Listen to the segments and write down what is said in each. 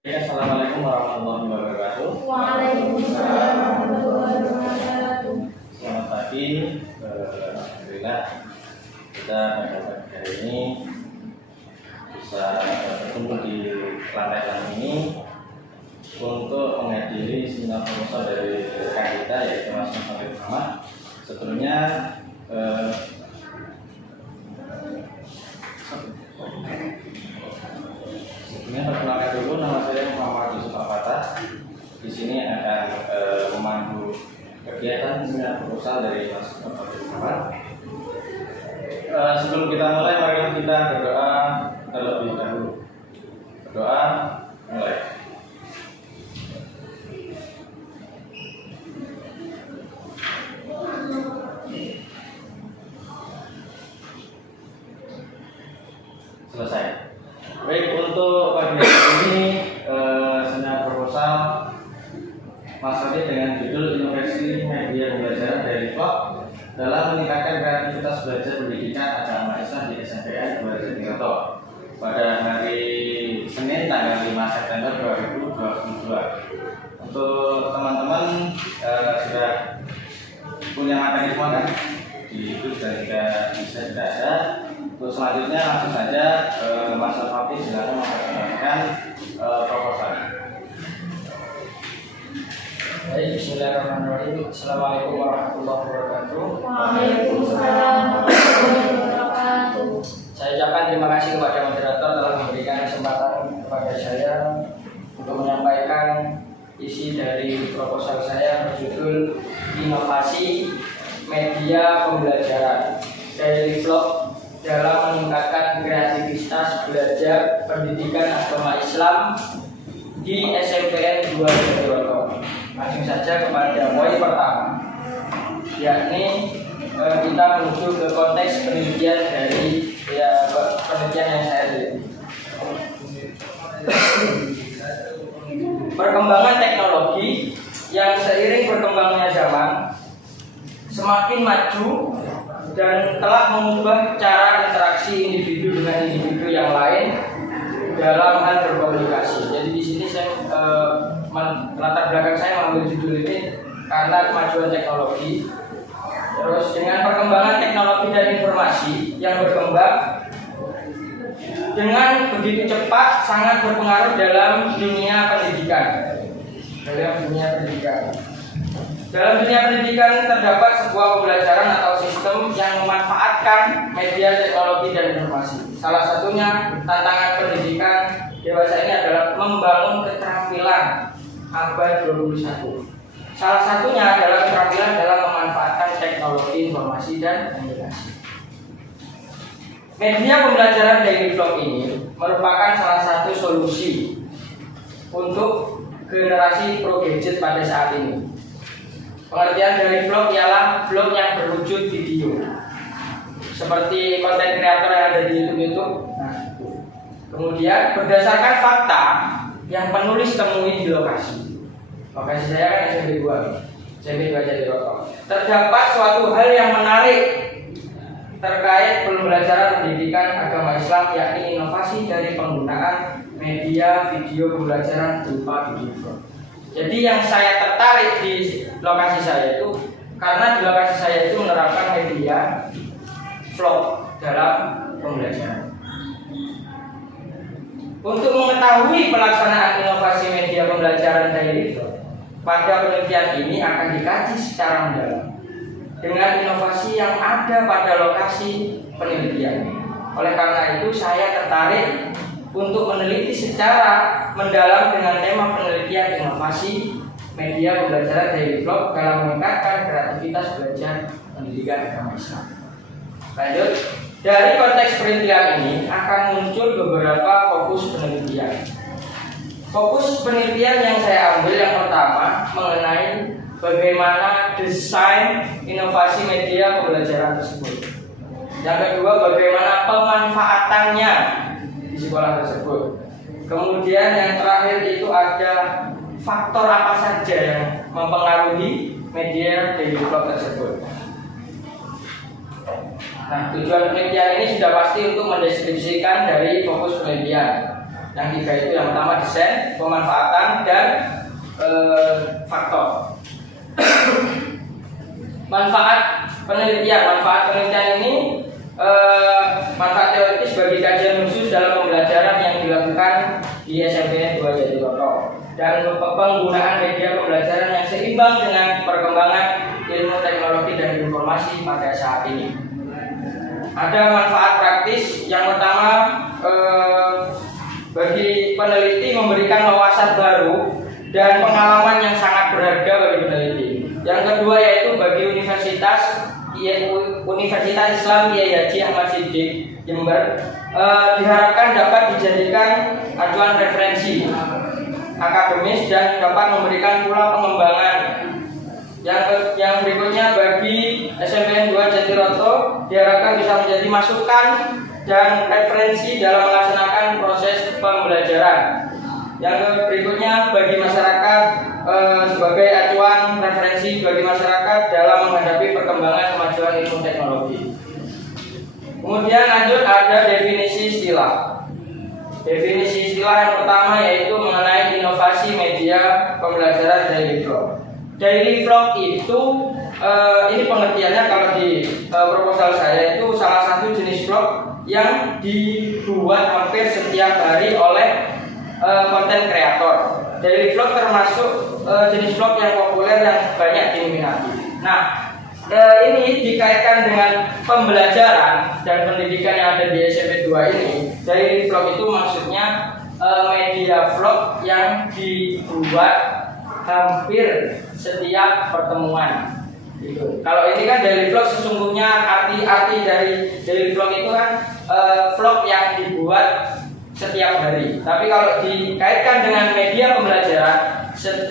Assalamualaikum warahmatullahi wabarakatuh. Waalaikumsalam warahmatullahi wabarakatuh. Selamat pagi. Alhamdulillah kita pada pagi hari ini bisa bertemu di lantai tamu ini untuk menghadiri seminar proposal dari rekan kita yaitu Mas Muhammad Muhammad. Sebelumnya perkenalkan dulu, nama saya Muhammad Yusuf Afata. Di sini akan memandu kegiatan seminar proposal dari Mas Muhammad. Sebelum kita mulai, mari kita berdoa terlebih dahulu. Berdoa, mulai. Selesai. Baik, untuk pagi ini seminar proposal masuknya dengan judul Inovasi Media Pembelajaran dari Vlog dalam meningkatkan kreativitas belajar pendidikan agama Islam di SMPN Dua pada hari Senin tanggal 5 September 2022. Untuk teman-teman sudah punya materi semua kan? Di itu sudah bisa ada. Untuk selanjutnya langsung saja Mas Alfati silakan memperkenalkan proposalnya. Baik, bismillahirrahmanirrahim. Assalamualaikum warahmatullahi wabarakatuh. Waalaikumsalam warahmatullahi wabarakatuh. Saya ucapkan terima kasih kepada moderator telah memberikan kesempatan kepada saya untuk menyampaikan isi dari proposal saya berjudul Inovasi Media Pembelajaran dari Vlog dalam meningkatkan kreativitas belajar pendidikan agama Islam di SMPN 2 Jatiroto. Langsung saja kepada poin pertama, yakni kita menuju ke konteks penelitian dari penelitian yang saya teliti. Perkembangan teknologi yang seiring berkembangnya zaman semakin maju dan telah mengubah cara interaksi individu dengan individu yang lain dalam hal berkomunikasi. Jadi di sini saya latar belakang saya mengambil judul ini karena kemajuan teknologi. Terus dengan perkembangan teknologi dan informasi yang berkembang dengan begitu cepat sangat berpengaruh dalam dunia pendidikan. Dalam dunia pendidikan terdapat sebuah pembelajaran atau sistem yang memanfaatkan media teknologi dan informasi. Salah satunya tantangan pendidikan dewasa ini adalah membangun keterampilan abad 21. Salah satunya adalah keterampilan dalam memanfaatkan teknologi informasi dan komunikasi. Media pembelajaran daily vlog ini merupakan salah satu solusi untuk generasi pro gadget pada saat ini. Pengertian dari vlog ialah vlog yang berwujud video, seperti konten kreator yang ada di YouTube. Kemudian berdasarkan fakta yang penulis temui di lokasi. Lokasi saya kan SMP 2 Jatiroto. Terdapat suatu hal yang menarik terkait pembelajaran pendidikan agama Islam, yakni inovasi dari penggunaan media video pembelajaran berupa video vlog. Jadi yang saya tertarik di lokasi saya itu karena di lokasi saya itu menerapkan media vlog dalam pembelajaran. Untuk mengetahui pelaksanaan inovasi media pembelajaran daily vlog, pada penelitian ini akan dikaji secara mendalam dengan inovasi yang ada pada lokasi penelitian. Oleh karena itu saya tertarik untuk meneliti secara mendalam dengan tema penelitian inovasi media pembelajaran daily vlog dalam meningkatkan kreativitas belajar pendidikan agama Islam. Lanjut, dari konteks penelitian ini akan muncul beberapa fokus penelitian. Fokus penelitian yang saya ambil yang pertama mengenai bagaimana desain inovasi media pembelajaran tersebut. Yang kedua, bagaimana pemanfaatannya di sekolah tersebut. Kemudian yang terakhir itu ada faktor apa saja yang mempengaruhi media daily vlog tersebut. Nah, tujuan penelitian ini sudah pasti untuk mendeskripsikan dari fokus penelitian. Yang tiga itu yang pertama desain, pemanfaatan, dan faktor. Manfaat penelitian ini manfaat teoritis bagi kajian khusus dalam pembelajaran yang dilakukan di SMP 2 Jatiroto, dan penggunaan media pembelajaran yang seimbang dengan perkembangan ilmu teknologi dan informasi pada saat ini. Ada manfaat praktis. Yang pertama, bagi peneliti memberikan wawasan baru dan pengalaman yang sangat berharga bagi peneliti. Yang kedua yaitu bagi Universitas Islam Kiai Haji Ahmad Siddiq Jember, diharapkan dapat dijadikan acuan referensi akademis dan dapat memberikan pula pengembangan. Yang berikutnya bagi SMPN 2 Jatiroto diharapkan bisa menjadi masukan dan referensi dalam melaksanakan proses pembelajaran. Yang berikutnya bagi masyarakat sebagai acuan referensi bagi masyarakat dalam menghadapi perkembangan kemajuan ilmu teknologi. Kemudian lanjut ada definisi istilah. Definisi istilah yang pertama yaitu mengenai inovasi media pembelajaran daily vlog. Daily vlog itu ini pengertiannya kalau di proposal saya itu salah satu jenis vlog yang dibuat hampir setiap hari oleh konten kreator. Daily vlog termasuk jenis vlog yang populer yang banyak diminati. Nah, ini dikaitkan dengan pembelajaran dan pendidikan yang ada di SMP 2 ini. Daily vlog itu maksudnya media vlog yang dibuat hampir setiap pertemuan. Gitu. Kalau ini kan daily vlog sesungguhnya arti dari daily vlog itu kan vlog yang dibuat setiap hari. Tapi kalau dikaitkan dengan media pembelajaran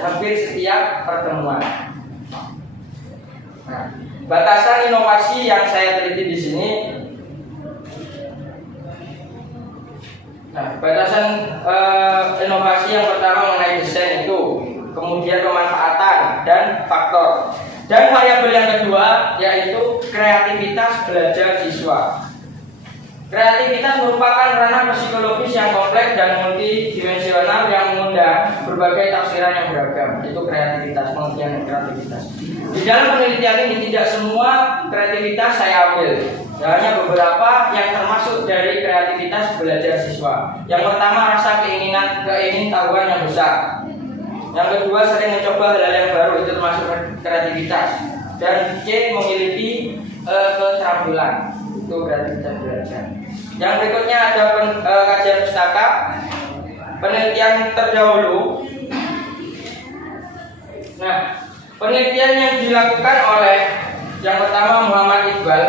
hampir setiap pertemuan. Nah, batasan inovasi yang saya teliti di sini. Nah, batasan inovasi yang pertama mengenai desain itu, kemudian pemanfaatan dan faktor. Dan variabel yang kedua yaitu kreativitas belajar siswa. Kreativitas merupakan ranah psikologis yang kompleks dan multidimensional yang mengundang berbagai tafsiran yang beragam. Itu kreativitas, pengertian kreativitas. Di dalam penelitian ini tidak semua kreativitas saya ambil, hanya beberapa yang termasuk dari kreativitas belajar siswa. Yang pertama, rasa keingintahuan yang besar. Yang kedua, sering mencoba hal-hal yang baru, itu termasuk kreativitas. Dan C, memiliki keterampilan, itu kreativitas belajar. Yang berikutnya ada kajian pustaka, penelitian terdahulu. Nah, penelitian yang dilakukan oleh yang pertama Muhammad Iqbal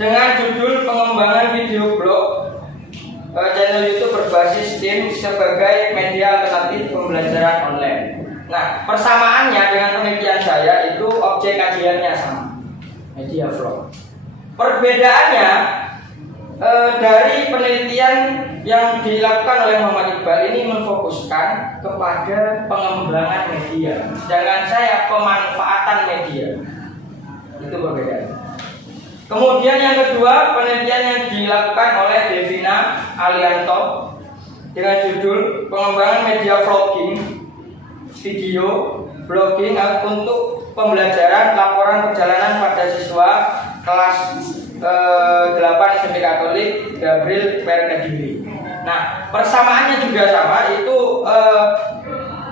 dengan judul pengembangan video blog channel YouTube berbasis STEAM sebagai media alternatif pembelajaran online. Nah, persamaannya dengan penelitian saya itu objek kajiannya sama, media vlog. Perbedaannya dari penelitian yang dilakukan oleh Muhammad Iqbal ini memfokuskan kepada pengembangan media, sedangkan saya pemanfaatan media. Itu berbeda. Kemudian yang kedua, penelitian yang dilakukan oleh Devina Alianto dengan judul pengembangan media vlogging, video blogging untuk pembelajaran laporan perjalanan pada siswa kelas 8 SMP Katolik Gabriel Perkediri. Nah, persamaannya juga sama, itu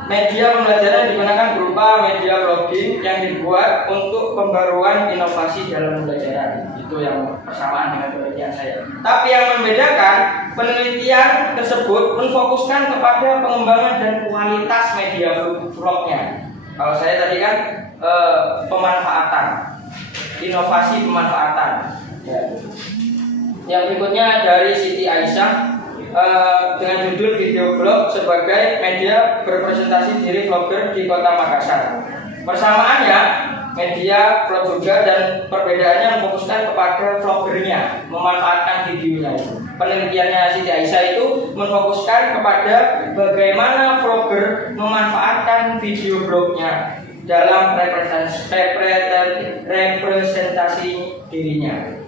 media pembelajaran digunakan berupa media blogging yang dibuat untuk pembaruan inovasi dalam pembelajaran. Itu yang persamaan dengan penelitian saya. Tapi yang membedakan, penelitian tersebut memfokuskan kepada pengembangan dan kualitas media vlognya. Kalau saya tadi kan pemanfaatan, inovasi pemanfaatan. Ya. Yang berikutnya dari Siti Aisyah dengan judul video blog sebagai media berpresentasi diri vlogger di Kota Makassar. Persamaannya media vlog juga dan perbedaannya memfokuskan kepada vloggernya, memanfaatkan videonya. Penelitiannya Siti Aisyah itu memfokuskan kepada bagaimana vlogger memanfaatkan video blognya dalam representasi dirinya.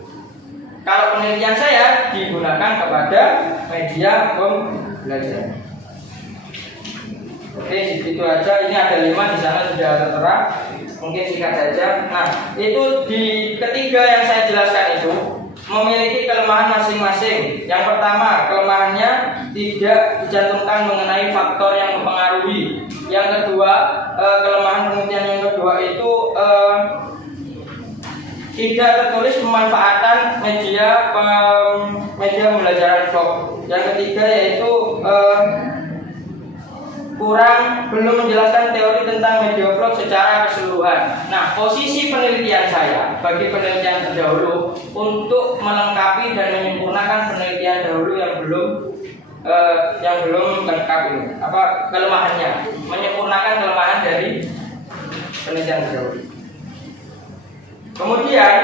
kalau penelitian saya digunakan kepada media pembelajaran. Oke, itu aja. Ini ada 5 di sana sudah tertera. Mungkin singkat saja. Nah, itu di ketiga yang saya jelaskan itu memiliki kelemahan masing-masing. Yang pertama, kelemahannya tidak dicantumkan mengenai faktor yang mempengaruhi. Yang kedua, kelemahan penelitian yang kedua itu tidak tertulis pemanfaatan media pembelajaran vlog. Yang ketiga yaitu belum menjelaskan teori tentang media vlog secara keseluruhan. Nah, posisi penelitian saya bagi penelitian terdahulu untuk melengkapi dan menyempurnakan penelitian dahulu yang belum lengkap ini. Apa kelemahannya? Menyempurnakan kelemahan dari penelitian terdahulu. Kemudian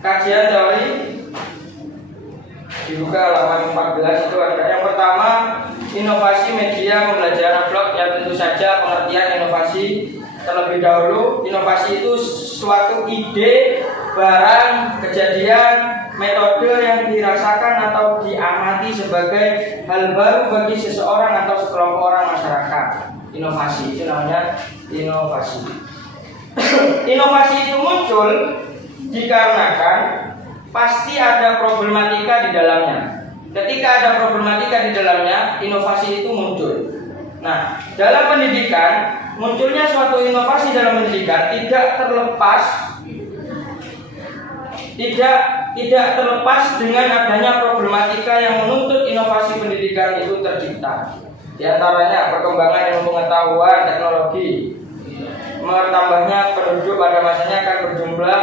kajian teori dibuka halaman 14 itu ada yang pertama inovasi media pembelajaran vlog, yang tentu saja pengertian inovasi terlebih dahulu. Inovasi itu suatu ide, barang, kejadian, metode yang dirasakan atau diamati sebagai hal baru bagi seseorang atau sekelompok orang masyarakat. Inovasi itu namanya inovasi. Inovasi itu muncul dikarenakan pasti ada problematika di dalamnya. Ketika ada problematika di dalamnya, inovasi itu muncul. Nah, dalam pendidikan, munculnya suatu inovasi dalam pendidikan tidak terlepas dengan adanya problematika yang menuntut inovasi pendidikan itu tercipta. Di antaranya perkembangan ilmu pengetahuan, teknologi, bertambahnya penduduk pada masanya akan berjumlah,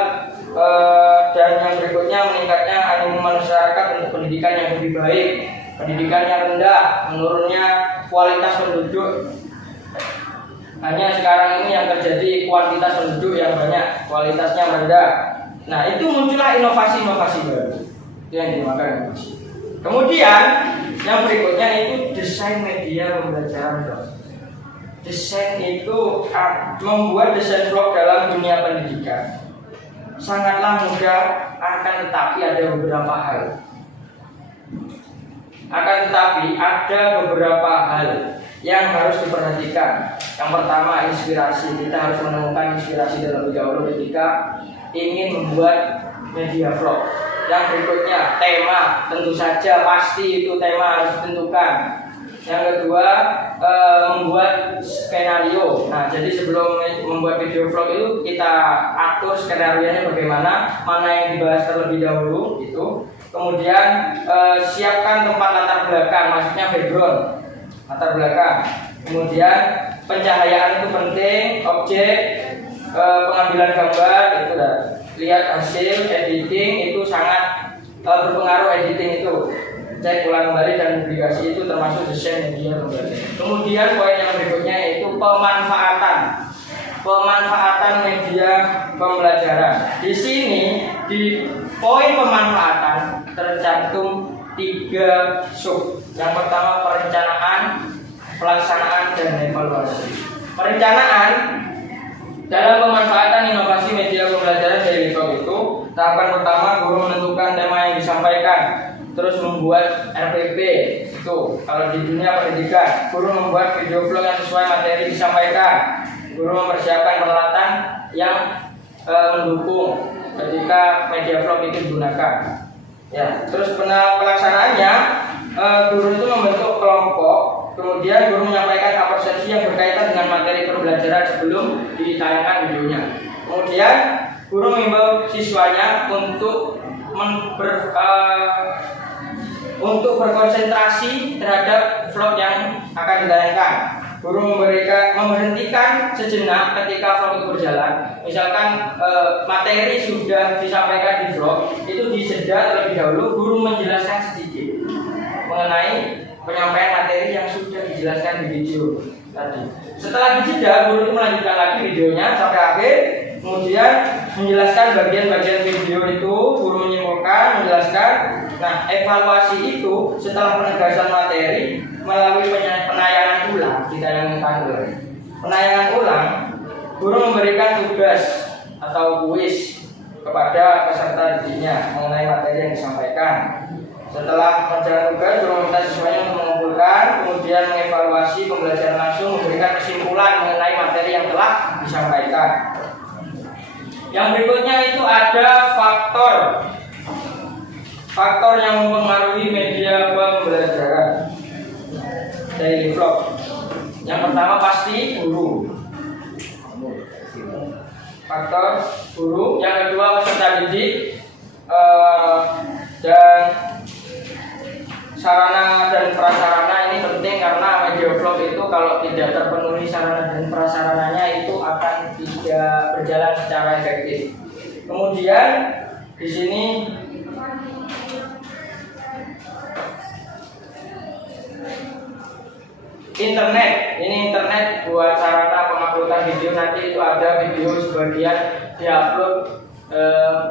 dan yang berikutnya meningkatnya animo masyarakat untuk pendidikan yang lebih baik, pendidikan yang rendah, menurunnya kualitas penduduk. Hanya sekarang ini yang terjadi kuantitas penduduk yang banyak, kualitasnya rendah. Nah, itu muncullah inovasi-inovasi baru. Itu yang dinamakan inovasi. Kemudian yang berikutnya itu desain media pembelajaran vlog. Desain itu membuat desain vlog dalam dunia pendidikan sangatlah mudah, akan tetapi ada beberapa hal. Yang harus diperhatikan. Yang pertama, inspirasi. Kita harus menemukan inspirasi terlebih dahulu ketika ingin membuat media vlog. Yang berikutnya, tema. Tentu saja pasti itu tema harus ditentukan. Yang kedua, membuat skenario. Nah, jadi sebelum membuat video vlog itu kita atur skenario-nya bagaimana, mana yang dibahas terlebih dahulu itu. Kemudian siapkan tempat latar belakang, maksudnya background, latar belakang. Kemudian pencahayaan itu penting, objek, pengambilan gambar itu dah. Lihat hasil editing itu sangat berpengaruh, editing itu. Cek ulang kembali dan publikasi itu termasuk desain media pembelajaran. Kemudian poin yang berikutnya yaitu pemanfaatan media pembelajaran. Di sini di poin pemanfaatan tercantum 3 sub. Yang pertama perencanaan, pelaksanaan, dan evaluasi. Perencanaan dalam pemanfaatan inovasi media pembelajaran dari vlog itu, tahapan pertama guru menentukan tema yang disampaikan. Terus membuat RPP itu kalau di dunia pendidikan, guru membuat video vlog yang sesuai materi disampaikan. Guru mempersiapkan peralatan yang mendukung ketika media vlog itu digunakan. Ya, terus pelaksanaannya, guru itu membentuk kelompok. Kemudian guru menyampaikan apresiasi yang berkaitan dengan materi pembelajaran sebelum ditayangkan videonya. Kemudian guru mengimbau siswanya untuk berkonsentrasi terhadap vlog yang akan ditayangkan. Guru memberhentikan sejenak ketika vlog itu berjalan. Misalkan materi sudah disampaikan di vlog, itu dijeda terlebih dahulu. Guru menjelaskan sedikit mengenai penyampaian materi yang sudah dijelaskan di video tadi. Setelah dijeda, guru itu melanjutkan lagi videonya sampai akhir. Kemudian menjelaskan bagian-bagian video itu, guru menyimpulkan, menjelaskan. Nah, evaluasi itu setelah penegasan materi melalui penayangan ulang, penayangan ulang, guru memberikan tugas atau kuis kepada peserta didiknya mengenai materi yang disampaikan. Setelah mengerjakan tugas, guru meminta siswanya untuk mengumpulkan, kemudian mengevaluasi pembelajaran langsung, memberikan kesimpulan mengenai materi yang telah disampaikan. Yang berikutnya itu ada faktor yang mempengaruhi media pembelajaran daily vlog. Yang pertama pasti guru. Faktor guru. Yang kedua peserta didik, dan sarana dan prasarana ini penting karena media vlog itu kalau tidak terpenuhi sarana dan prasarananya itu akan tidak berjalan secara efektif. Kemudian di sini internet buat sarana penguploadan video. Nanti itu ada video sebagian diupload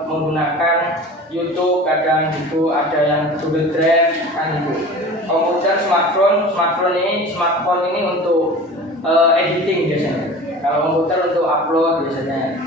menggunakan YouTube, kadang gitu, ada yang Google Drive kan itu. Komputer, smartphone ini untuk editing biasanya. Kalau komputer untuk upload biasanya.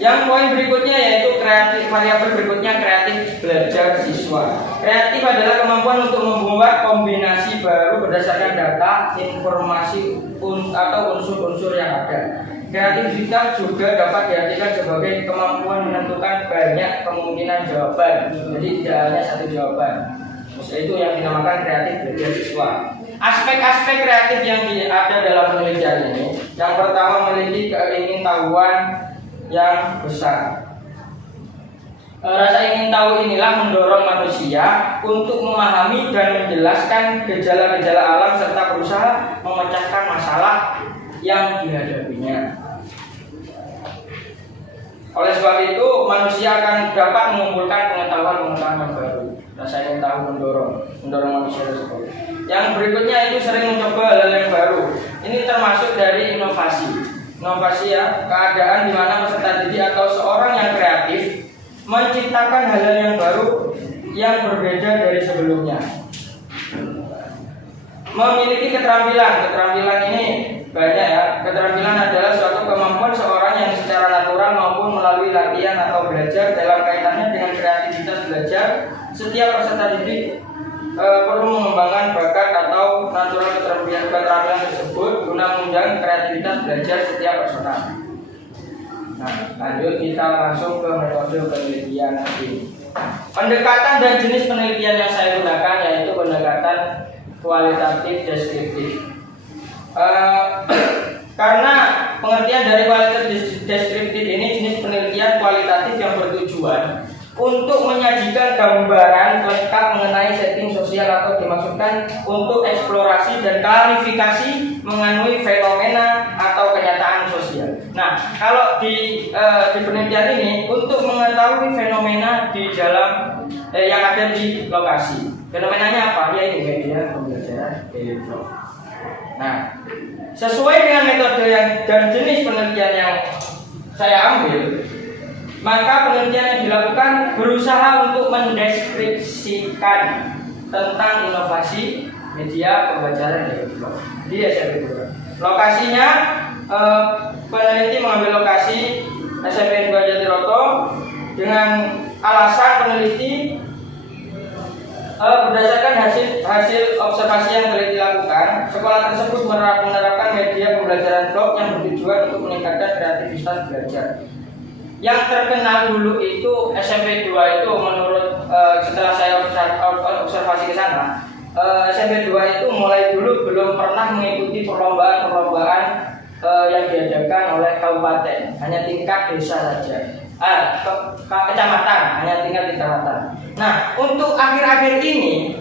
Yang poin berikutnya yaitu variabel berikutnya kreatif belajar siswa. Kreatif adalah kemampuan untuk membuat kombinasi baru berdasarkan data, informasi atau unsur-unsur yang ada. Kreativitas juga dapat diartikan sebagai kemampuan menentukan banyak kemungkinan jawaban. Jadi tidak hanya satu jawaban. Itu yang dinamakan kreatif belajar siswa. Aspek-aspek kreatif yang ada dalam penelitian ini, yang pertama memiliki keingintahuan yang besar. Rasa ingin tahu inilah mendorong manusia untuk memahami dan menjelaskan gejala-gejala alam serta berusaha memecahkan masalah yang dihadapinya. Oleh sebab itu, manusia akan dapat mengumpulkan pengetahuan-pengetahuan yang baru. Rasa ingin tahu mendorong manusia tersebut. Yang berikutnya itu sering mencoba hal yang baru. Ini termasuk dari inovasi. Inovasi ya, keadaan di mana peserta didik atau seorang yang kreatif menciptakan hal-hal yang baru yang berbeda dari sebelumnya. Memiliki keterampilan ini banyak ya. Keterampilan adalah suatu kemampuan seorang yang secara natural maupun melalui latihan atau belajar dalam kaitannya dengan kreativitas belajar. Setiap peserta didik perlu mengembangkan bakat atau natural keterampilan tersebut guna menunjang kreativitas belajar setiap personal. Nah, lanjut kita langsung ke metode penelitian ini. Pendekatan dan jenis penelitian yang saya gunakan yaitu pendekatan kualitatif deskriptif. Karena pengertian dari kualitatif deskriptif ini jenis penelitian kualitatif yang bertujuan untuk menyajikan gambaran lengkap mengenai setting sosial atau dimaksudkan untuk eksplorasi dan klarifikasi mengenai fenomena atau kenyataan sosial. Nah, kalau di penelitian ini untuk mengetahui fenomena di dalam yang ada di lokasi. Fenomenanya apa? Yaitu media pembelajaran daily vlog. Nah, sesuai dengan metode dan jenis penelitian yang saya ambil, maka penelitian yang dilakukan berusaha untuk mendeskripsikan tentang inovasi media pembelajaran daily vlog. Dia SMP 2. Lokasinya peneliti mengambil lokasi SMP 2 Jatiroto dengan alasan peneliti berdasarkan hasil observasi yang telah dilakukan, sekolah tersebut menerapkan media pembelajaran vlog yang bertujuan untuk meningkatkan kreativitas belajar. Yang terkenal dulu itu SMP 2 itu menurut setelah saya observasi ke sana, SMP 2 itu mulai dulu belum pernah mengikuti perlombaan yang diadakan oleh kabupaten, hanya tingkat desa saja. Kecamatan, hanya tingkat kecamatan. Nah, untuk akhir-akhir ini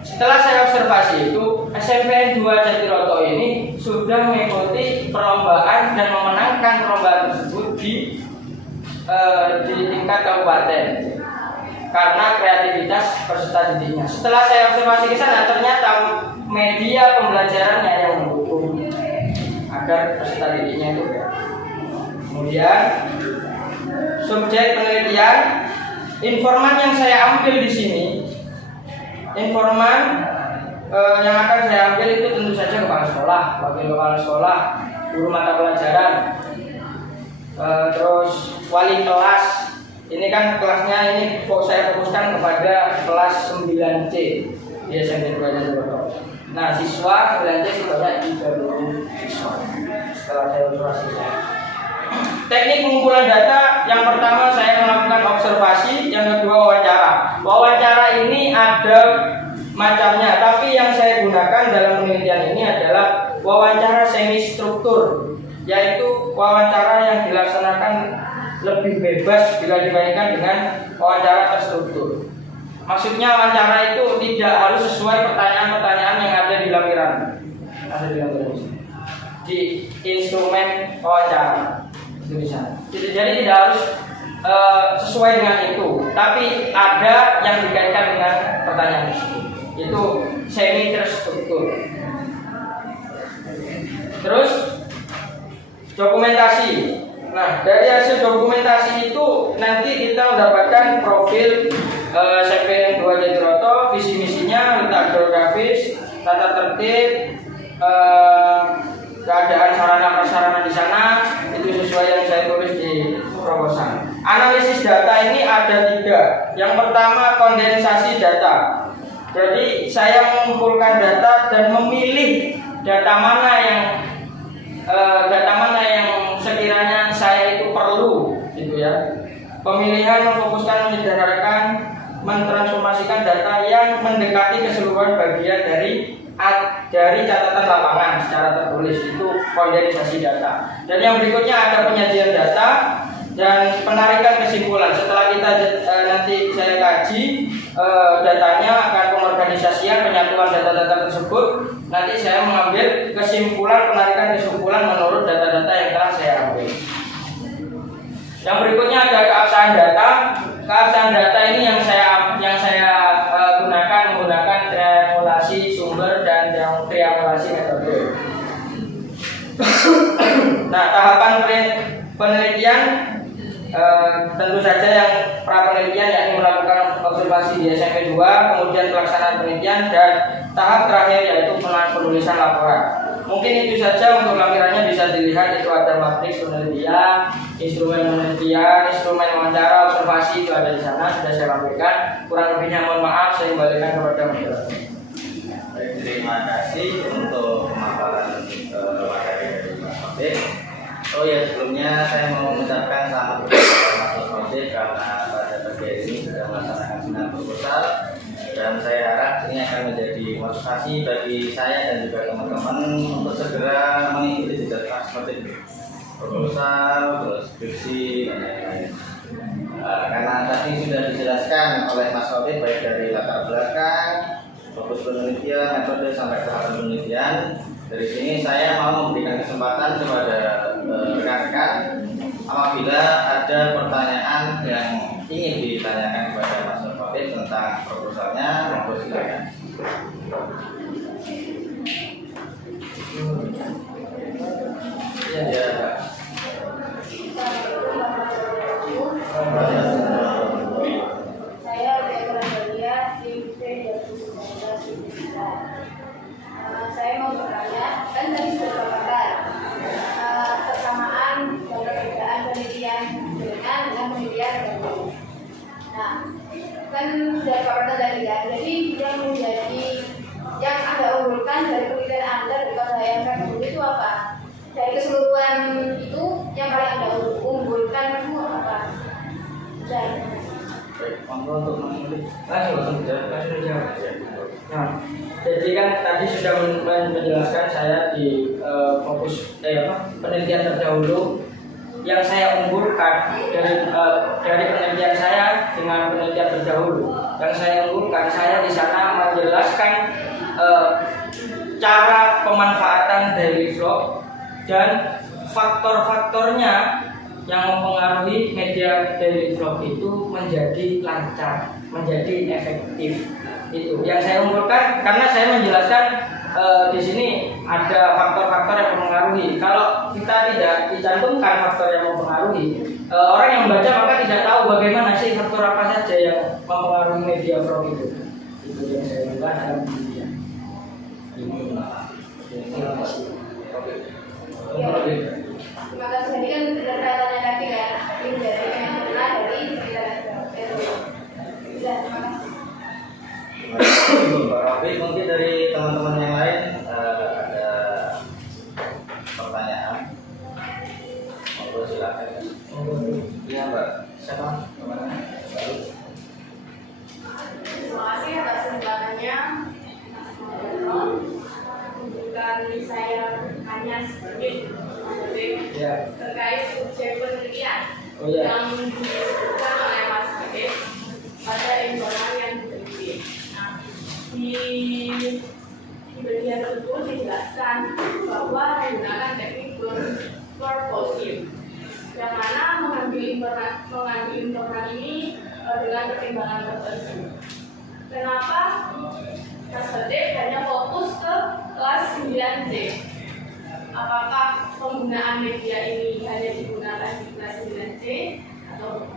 setelah saya observasi itu SMP 2 Jatiroto ini sudah mengikuti perlombaan dan memenangkan perlombaan tersebut di tingkat kabupaten karena kreativitas peserta didiknya. Setelah saya observasi ke sana, ternyata media pembelajarannya yang mendukung agar peserta didiknya itu kreatif. Kemudian subjek penelitian, informan yang saya ambil di sini, informan yang akan saya ambil itu tentu saja kepala sekolah, wakil kepala sekolah, guru mata pelajaran, terus wali kelas. Ini kan kelasnya ini saya fokuskan kepada kelas 9C di SMP 2 Jatiroto. Nah, siswa 9C sebanyak 30 siswa. Setelah saya observasi. Teknik pengumpulan data, yang pertama saya melakukan observasi, yang kedua wawancara. Wawancara ini ada macamnya, tapi yang saya gunakan dalam penelitian ini adalah wawancara semi struktur, yaitu wawancara yang dilaksanakan lebih bebas bila dibandingkan dengan wawancara terstruktur. Maksudnya wawancara itu tidak harus sesuai pertanyaan-pertanyaan yang ada di lampiran, di instrumen wawancara. Jadi tidak harus sesuai dengan itu, tapi ada yang dikaitkan dengan pertanyaan tersebut. Itu semi terstruktur. Terus dokumentasi. Nah, dari hasil dokumentasi itu nanti kita mendapatkan profil SMP 2 Jatiroto, visi misinya, letak geografis, tata tertib, keadaan sarana prasarana di sana, itu sesuai yang saya tulis di proposal. Analisis data ini ada 3. Yang pertama kondensasi data. Jadi saya mengumpulkan data dan memilih data mana yang sekiranya saya itu perlu, gitu ya. Pemilihan memfokuskan menyederhanakan, mentransformasikan data yang mendekati keseluruhan bagian dari catatan lapangan secara tertulis, itu kondensasi data. Dan yang berikutnya ada penyajian data dan penarikan kesimpulan. Setelah kita nanti saya kaji datanya, akan pengorganisasian penyatuan data-data tersebut, nanti saya mengambil kesimpulan, penarikan kesimpulan menurut data-data yang telah saya ambil. Yang berikutnya ada keabsahan data. Keabsahan data ini yang saya gunakan menggunakan triangulasi sumber dan triangulasi metode. Nah, tahapan penelitian tentu saja yang pra penelitian, yakni melakukan observasi di SMP 2, kemudian pelaksanaan penelitian, dan tahap terakhir yaitu penulisan laporan. Mungkin itu saja untuk lampirannya, bisa dilihat itu ada matriks penelitian, instrumen penelitian, instrumen wawancara, observasi, itu ada di sana, sudah saya lampirkan. Kurang lebihnya mohon maaf, saya kembalikan kepada moderator. Baik, terima kasih untuk pemaparan materi dari Mas Taufik. Oh ya, sebelumnya saya mau mengucapkan selamat kepada Mas Taufik karena pada pagi ini sudah melaksanakan seminar proposal, dan saya harap ini akan menjadi motivasi bagi saya dan juga teman-teman untuk segera mengikuti jejak Mas Taufik, proposal, terus skripsi, dan lain-lain. Karena tadi sudah dijelaskan oleh Mas Taufik baik dari latar belakang, fokus penelitian, metode sampai tahapan penelitian. Dari sini saya mau memberikan kesempatan kepada rekan-rekan apabila ada pertanyaan yang ingin ditanyakan kepada Mas Taufik tentang proposalnya, monggo silakan. Ya, Pak. Saya background kuliah di saya mau bertanya, kan tadi sudah dikatakan persamaan dan perbedaan penelitian dengan penelitian terdahulu. Nah, kan sudah dikatakan tadi ya, jadi yang Anda unggulkan dari penelitian Anda daripada yang terdahulu itu apa? Dari keseluruhan itu yang paling Anda unggulkan itu apa? Dan Monggo untuk mengulik. Langsung jawab. Nah, jadi kan tadi sudah menjelaskan saya di fokus penelitian terdahulu yang saya unggulkan dari penelitian saya dengan penelitian terdahulu. Yang saya unggulkan, saya di sana menjelaskan cara pemanfaatan daily vlog dan faktor-faktornya yang mempengaruhi media daily vlog itu menjadi lancar, menjadi efektif. Itu yang saya unggulkan karena saya menjelaskan di sini ada faktor-faktor yang mempengaruhi. Kalau kita tidak dicantumkan faktor yang mempengaruhi, orang yang membaca maka tidak tahu bagaimana sih faktor apa saja yang mempengaruhi media vlog itu. Itu yang saya unggulkan dalam penelitian. Terima kasih. terima kasih. Jadi kan kaitannya tadi kan ini dari Pak Rafi, mungkin dari teman-teman yang lain ada pertanyaan. Monggo silakan. Iya Mbak, siapa namanya? Baru. Terima kasih atas undangannya. Bukan saya hanya sedikit terkait subjek penelitian yang disebutkan oleh Mas Adit pada informan yang diteliti. Nah, di bagian tersebut dijelaskan bahwa menggunakan teknik purposive, yang mana mengambil informan ini dengan pertimbangan tertentu. Kenapa Mas Adit hanya fokus ke kelas 9C? Apakah penggunaan media ini hanya digunakan di kelas 9C atau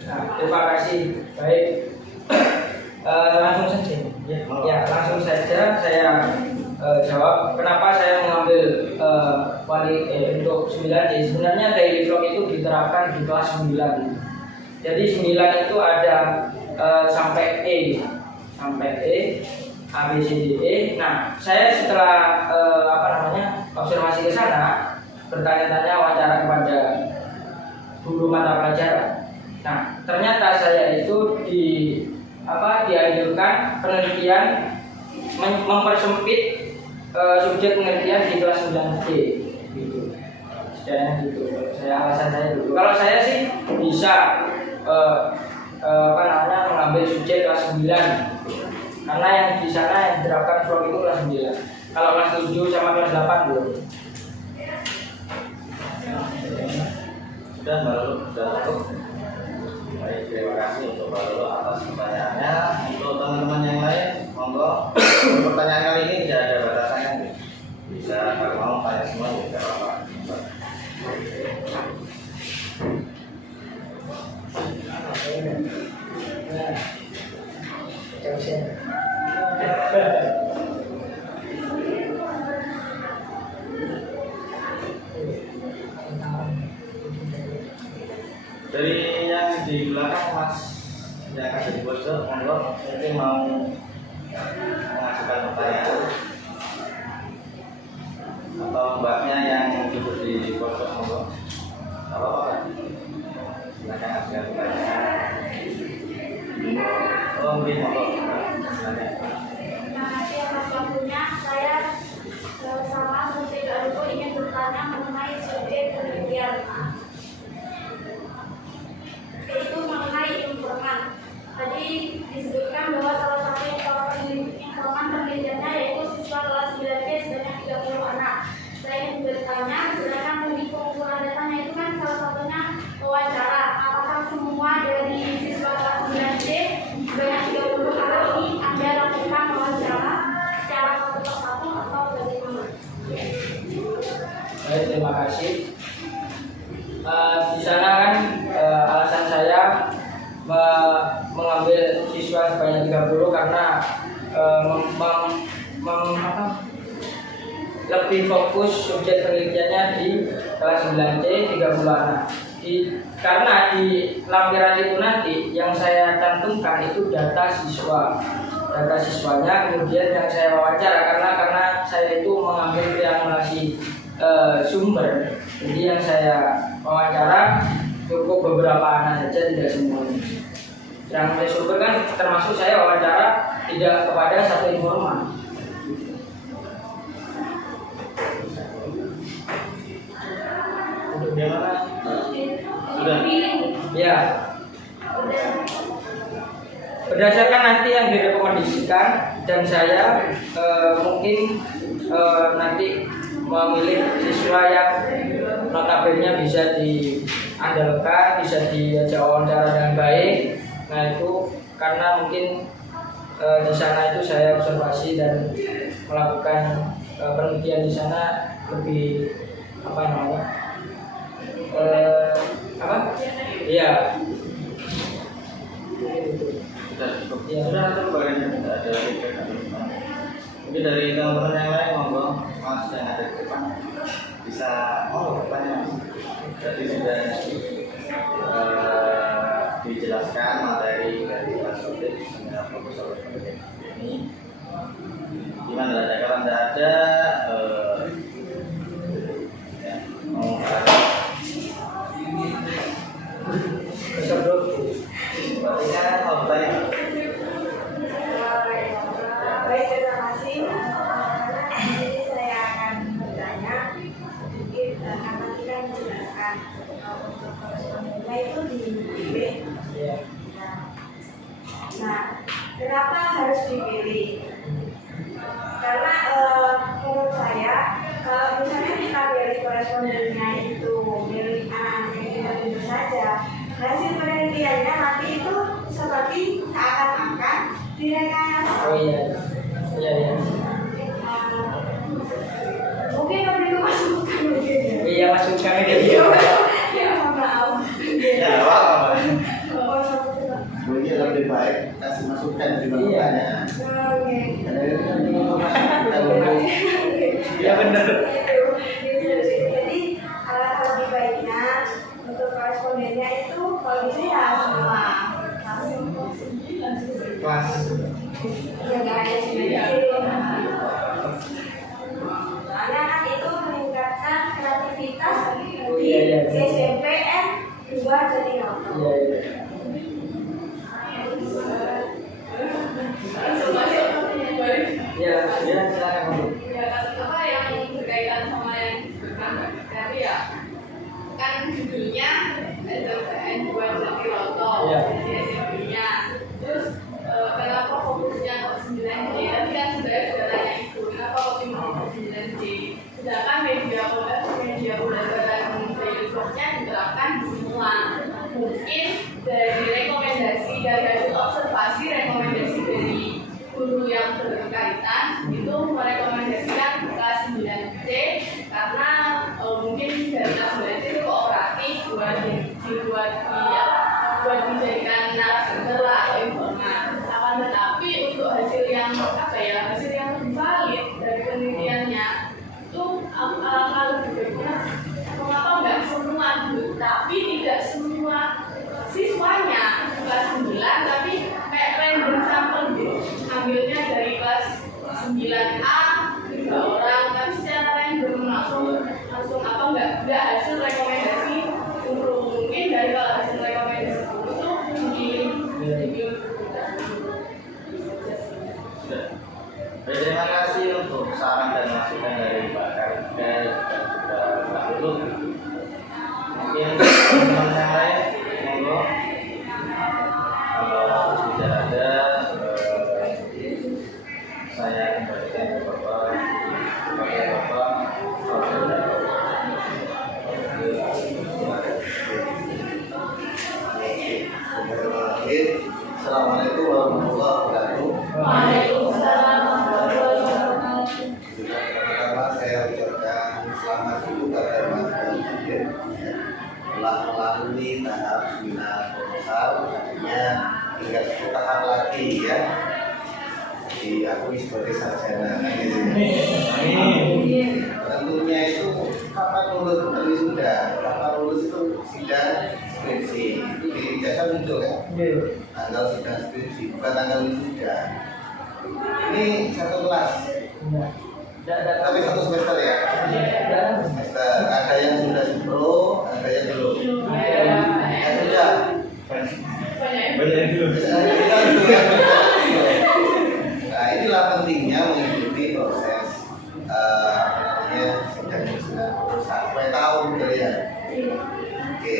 Nah, terima kasih. Baik, langsung saja. Ya, langsung saja saya jawab. Kenapa saya mengambil untuk 9D? Sebenarnya daily vlog itu diterapkan di kelas 9. Jadi 9 itu ada sampai E, A, B, C, D, E. Nah, saya setelah observasi ke sana, bertanya-tanya wawancara kepada guru mata pelajaran. Nah, ternyata saya itu dianjurkan penelitian mempersempit subjek penelitian di kelas 9D gitu. Setidaknya gitu. Alasan saya dulu. Kalau saya sih bisa mengambil subjek kelas 9. Karena yang di sana yang diterapkan vlog itu kelas 9. Kalau kelas 7 sama kelas 8 belum. Sudah Mbak Lulu, sudah cukup. Baik, terima kasih untuk Mbak Lulu atas pertanyaannya. Untuk teman-teman yang lain, monggo. Pertanyaan kali ini tidak ada batasannya. Bisa kalau mau tanya semua juga apa-apa. Dari yang di belakang Mas yang ada di pojok, monggo mungkin mau mengajukan pertanyaan atau mbaknya yang duduk di pojok, monggo. Apa-apa? Silakan ajukan pertanyaan. Oh, mungkin monggo. Silakan. Terima kasih atas waktunya. Saya sama seperti Kak Ruko ingin bertanya mengenai subjek penelitian, yaitu mengenai informan. Tadi disebutkan bahwa salah satu informan penelitiannya yaitu siswa kelas 9C sebanyak 30 anak. Saya ingin bertanya, sedangkan di pengumpulan datanya itu kan salah satunya wawancara. Apakah semua dari siswa kelas 9C sebanyak 30 anak ini Anda lakukan wawancara secara satu persatu atau bagaimana? Baik, terima kasih. Di sana kan alasan saya mengambil siswa sebanyak 30 karena lebih fokus subjek penelitiannya di kelas 9C 30 anak. Karena di lampiran itu nanti yang saya cantumkan itu data siswanya, kemudian yang saya wawancara karena saya itu mengambil triangulasi sumber. Jadi yang saya wawancara cukup beberapa anak saja, tidak semuanya. Triangulasi sumber kan termasuk saya wawancara tidak kepada satu informan. Untuk yang mana? Sudah. Ya. Berdasarkan nanti yang direkomendasikan dan saya mungkin nanti memilih siswa yang notabene bisa diandalkan, bisa diajak wawancara dengan baik. Nah itu karena mungkin di sana itu saya observasi dan melakukan penelitian di sana lebih Iya. Sudah cukup bagian tidak ada feedback. Mungkin dari teman-teman yang lain, monggo Mas yang ada di depan bisa bertanya. Jadi sudah dijelaskan materi dari kelas topik seminar proposal ini. Gimana ada? Kalau Anda ada ya, mau ada sepertinya mau bertanya. Baik, terima kasih. Di sini saya akan bertanya sedikit karena kita menjelaskan untuk korespondennya itu di dipilih. Nah, kenapa harus dipilih? Karena menurut saya kalau misalnya kita pilih korespondennya itu milik anak-anak yang kita tentu saja, hasil penelitiannya nanti itu seperti seakan-akan direkayasa. Oh iya. Iya, iya. Mungkin kalau itu masukkan mungkin ya. Iya, masukkan ini. Ya, mohon maaf. Ya, apa-apa. Bunyi lebih baik kasih masukan di pertanyaan. Oke. Karena ini kan kita ngomong Iya benar. Jadi lebih baiknya untuk korespondennya itu kalau bisa ya semua Kelas. ya nggak ada sendiri. Soalnya kan itu meningkatkan kreativitas di Iya, iya. SMPN 2 jadi nonton. Iya, iya. Ya, silakan Ibu. Ya, apa yang berkaitan sama yang tadi ya, kan judulnya SMPN 2 Jatiroto, Iya. di SMP-nya. Terus kenapa fokusnya ke 9J? Tapi kan sebenarnya sudah tanya itu, kenapa kok cuma ke 9J? Sedangkan media pembelajaran Microsoft-nya diterapkan di semua. Mungkin dari rekomendasi, dari hasil observasi rekomendasi dari guru yang berkaitan itu merekomendasikan kelas 9C karena mungkin dari kelas 9C itu kooperatif buat dijadikan narasumber lah atau informan. Akan tetapi untuk hasil yang hasil yang lebih valid dari penelitiannya itu alangkah lebih berguna. Mengapa enggak semua dulu, tapi tidak semua siswanya kelas 9 tapi kayak random sampel gitu, ambilnya dari kelas 9A 3 orang tapi secara random langsung apa enggak hasil rekomendasi guru. Mungkin dari kalau hasil rekomendasi guru itu dipilih. Baik, terima kasih untuk saran dan masukan dari Pak Karika dan juga Pak Lulu. Mungkin teman-teman yang lain, monggo. Kalau tidak ada, saya kembalikan ke Bapak. Assalamualaikum warahmatullahi wabarakatuh. Waalaikumsalam warahmatullahi wabarakatuh. Pertama saya ucapkan selamat dulu kepada Mas Budi telah melalui tahap seminar proposal, artinya tinggal 10 tahap lagi ya diakui sebagai sarjana. Tentunya itu kapan lulus tadi sudah, kapan lulus itu sidang skripsi itu di ijazah muncul ya. Tanggal sidang skripsi bukan tanggal wisuda. Ini satu kelas. Tapi satu semester ya. Semester ada yang sudah pro, ada yang belum. Yang sudah. Banyak dulu. Nah inilah pentingnya mengikuti proses sidang sampai tahun ya. Oke.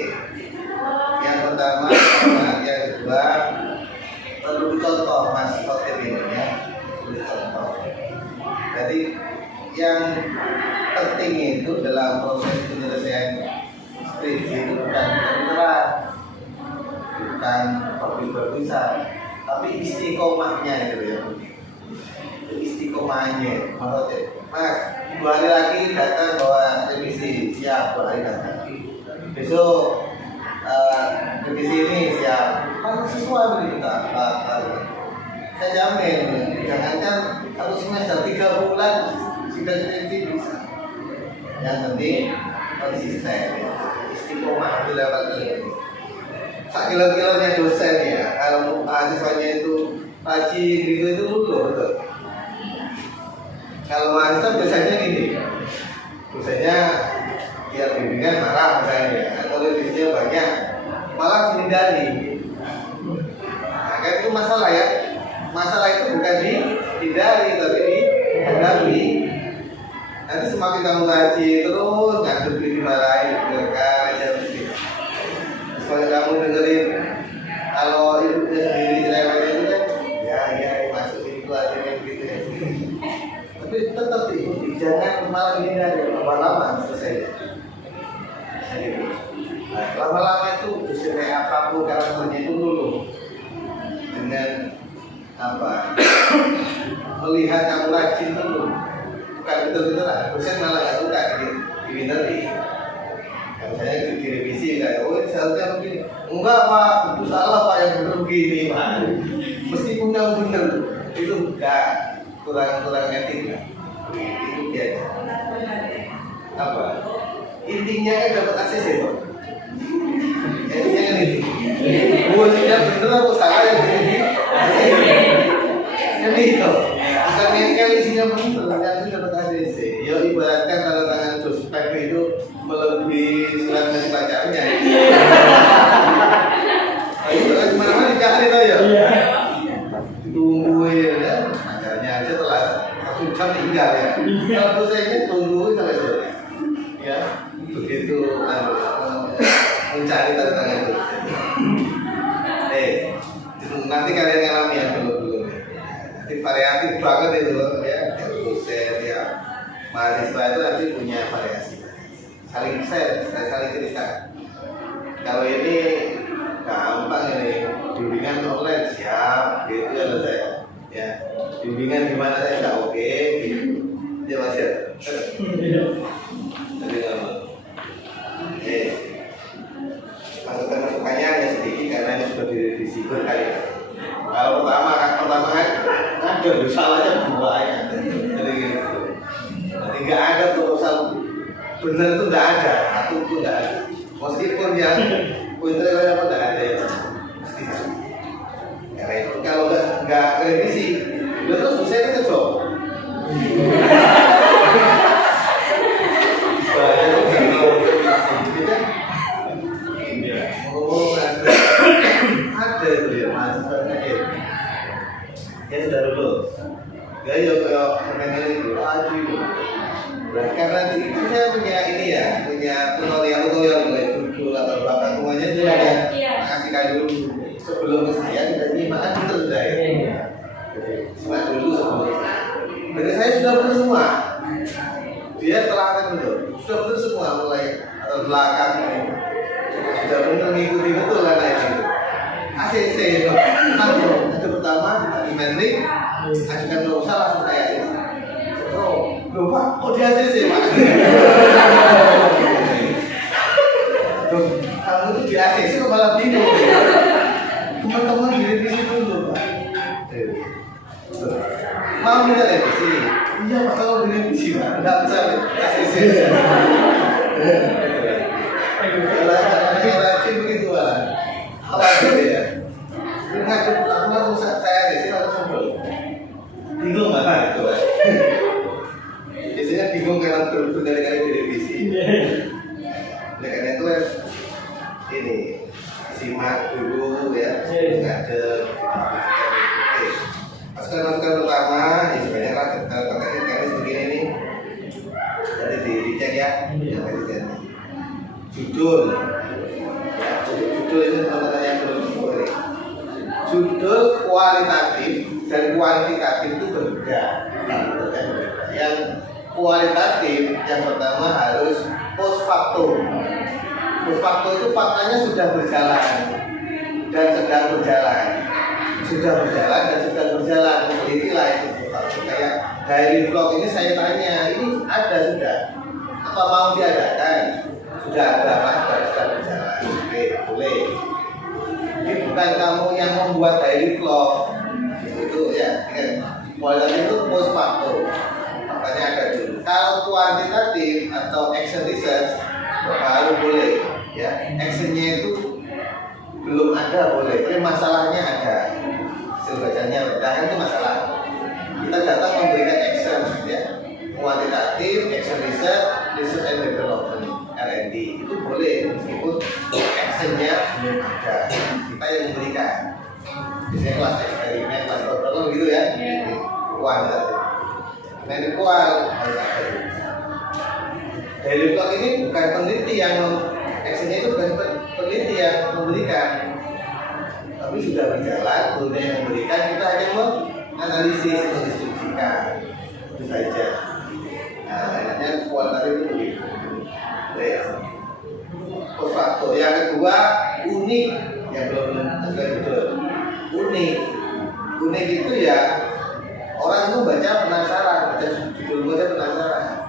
Yang pertama, yang kedua perlu dicontoh Mas Khotib ini ya, perlu dicontoh. Jadi yang penting itu dalam proses penyelesaian skripsi itu bukan pinteran, bukan bagus-bagusan, tapi istiqomahnya itu ya. Istiqomahnya, Mas Khotib. Mas, 2 hari lagi datang bahwa revisi siap, 2 hari datang. Besok revisi ini siap, kan sesuai dengan kita. Saya jamin, jangankan 1 semester 3 bulan sudah revisi bisa. Yang penting konsisten, istiqomah itu lewat ini. Sak kilo-kilonya dosen ya, kalau mahasiswanya itu rajin gitu itu dulu betul. Kalau mahasiswa biasanya gini, biasanya ya bimbingan marah misalnya, atau revisinya banyak, malah dihindari. Nah kan itu masalah ya. Masalah itu bukan dihindari tapi dihadapi. Nanti semakin kamu rajin terus ngadep dimarahin, direkam aja begitu. Kalau kamu dengerin kalau ibunya sendiri cerewet itu kan, ya masukin itu aja begitu. Tapi tetap diikuti, jangan malah dihindari, lama-lama selesai. Nah, lama-lama itu bisa kayak apapun karakternya itu dulu dengan apa melihat kamu rajin dulu, bukan betul-betul lah. Dosen malah nggak suka diminati. Misalnya direvisi kayak, oh seharusnya begini. Enggak pak, itu salah pak, yang benar begini pak. Meskipun yang benar itu enggak kurang etik lah. Itu dia. Apa? Intinya kan dapat akses itu. Intinya kan itu. Buatnya benar atau salah yang begini. Kan itu. Bukan ngengkel isinya benar, kan itu dapat akses. Ya ibaratkan tanda tangan prospek itu melebihi surat dari pacarnya. Ayo kan kemana-mana dicari tuh ya. Tungguin ya, pacarnya aja telat 1 jam tinggal ya. Kalau saya tungguin sampai sore. Ya, begitu mencari tanda tangan itu. Nanti kalian ngalami yang belum. Nanti variatif banget itu ya. Dosen ya, mahasiswa itu nanti punya variasi. Saling share, saling cerita. Kalau ini gampang ini, bimbingan online siap, gitu ya saya. Ya, bimbingan gimana saya nggak oke, gitu. Ya mas ya. Jadi nggak masukannya hanya sedikit karena ini sudah direvisi berkali. Kalau pertama kan ada salahnya 2 ayat. Jadi gitu. Nanti nggak ada proposal benar itu nggak ada, satu pun nggak ada. Meskipun yang pinter apa nggak ada ya. Karena itu kalau nggak revisi, terus saya itu coba. Ada itu ya mahasiswa ya sudah lulus. Gaya kayak permainan itu aja. Karena itu saya punya ini ya, punya tutorial mulai dulu atau bapak semuanya itu ada kasih dulu sebelum ke saya kita nyimak itu sudah ya. Nyimak dulu sebelum. Jadi saya sudah benar semua. Dia telah betul, sudah benar semua mulai atau belakang ini. Sudah benar mengikuti betul lah itu. ACC itu, itu pertama di Menrik, ajukan proposal langsung kayak ini. Loh Pak, kok di ACC Pak? Kamu itu di ACC kok malah bingung. Teman-teman direvisi dulu Pak. Mau minta revisi? Iya Pak, kalau direvisi Pak, nggak bisa ACC. Kalau rajin begitu Pak. Apa ya? Ngadep aku langsung saya ACC langsung bingung Pak itu Pak. Biasanya bingung karena berkali-kali direvisi. Oleh karena itu ini simak dulu ya, ngadep. Masukan pertama, ya sebenarnya lah terkait teknis begini nih. Jadi dicek ya, judul. Ya, judul itu teman-teman yang belum boleh. Judul kualitatif dan kuantitatif itu berbeda. Yang kualitatif yang pertama harus post factum. Post factum itu faktanya sudah berjalan dan sedang berjalan. Sudah berjalan dan sedang berjalan. Menelitilah itu post factum. Kayak diary vlog ini saya tanya, ini ada sudah? Apa mau diadakan? Sudah ada, Pak, sudah berjalan. Oke, boleh. Ini bukan kamu yang membuat diary vlog. Itu ya, kualitatif itu post factum. Faktanya ada dulu. Kalau kuantitatif atau action research baru boleh, ya. Actionnya itu belum ada boleh, tapi masalahnya ada. hasil bacanya rendah kan itu masalah. Kita datang memberikan action ya, kuantitatif, action research, research and development R&D itu boleh meskipun actionnya belum ada. Kita yang memberikan. Biasanya kelas eksperimen, kelas protokol gitu ya. Kuantitatif. Medical harus ada. Daily vlog ini bukan peneliti yang actionnya itu bukan peneliti yang memberikan, tapi sudah berjalan, dunia yang memberikan, kita hanya menganalisis, mendistribusikan, itu saja. Nah, enaknya kualitatif itu begitu. Post facto. Yang kedua, unik, yang belum betul. Unik itu ya orang itu baca penasaran, baca judul baca penasaran.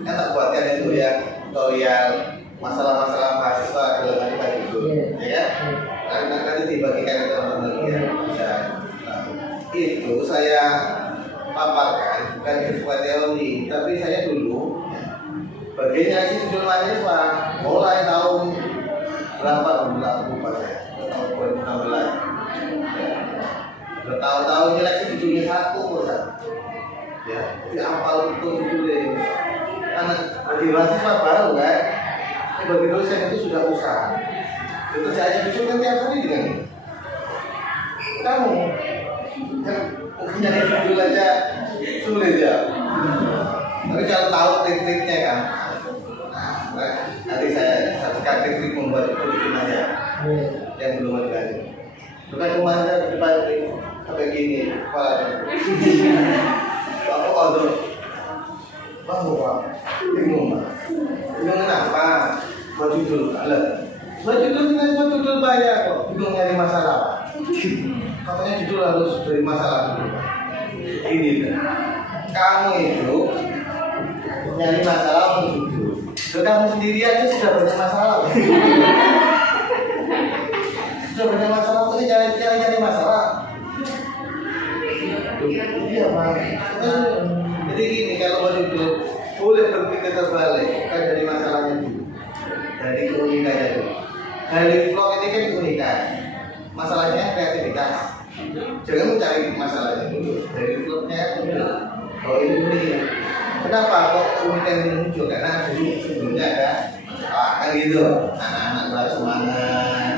Kan tak buatkan itu ya tutorial masalah-masalah mahasiswa dalam kita judul, ya kan? Nanti dibagikan ke teman-teman ya bisa. Nah, itu saya paparkan bukan sesuai teori, tapi saya dulu bagiannya sih judul mahasiswa mulai tahun berapa lupa saya, tahun 2016. Bertahun-tahun nyeleksi judulnya satu Ustaz. Ya, jadi hafal betul judulnya. Karena bagi mahasiswa baru kan, bagi dosen itu sudah usaha. Itu saya jujur kan tiap hari dengan kamu kan mungkin nyari judul aja sulit ya. Tapi kalau tahu tekniknya kan, nah, nanti saya kasih teknik membuat judul aja yang belum ada lagi. Bukan cuma ada di depan ini sampai gini kepala. Aku order, Pak, bingung kenapa? Buat judul, buat judul banyak kok. Bingung nyari masalah. Katanya judul harus dari masalah dulu. Ini kamu itu nyari masalah untuk judul. Kamu sendiri aja sudah banyak masalah. Sudah banyak masalah, kok cari masalah. Iya Pak. Jadi gini, kalau mau judul boleh berpikir terbalik, kan dari masalahnya dulu, dari keunikannya dulu. Dari vlog ini kan keunikan, masalahnya kreativitas. Jangan mencari masalahnya dulu, dari vlognya dulu. Oh ini unik. Kenapa kok keunikan ini muncul? Karena dulu sebelumnya ada kan gitu, anak-anak mulai semangat,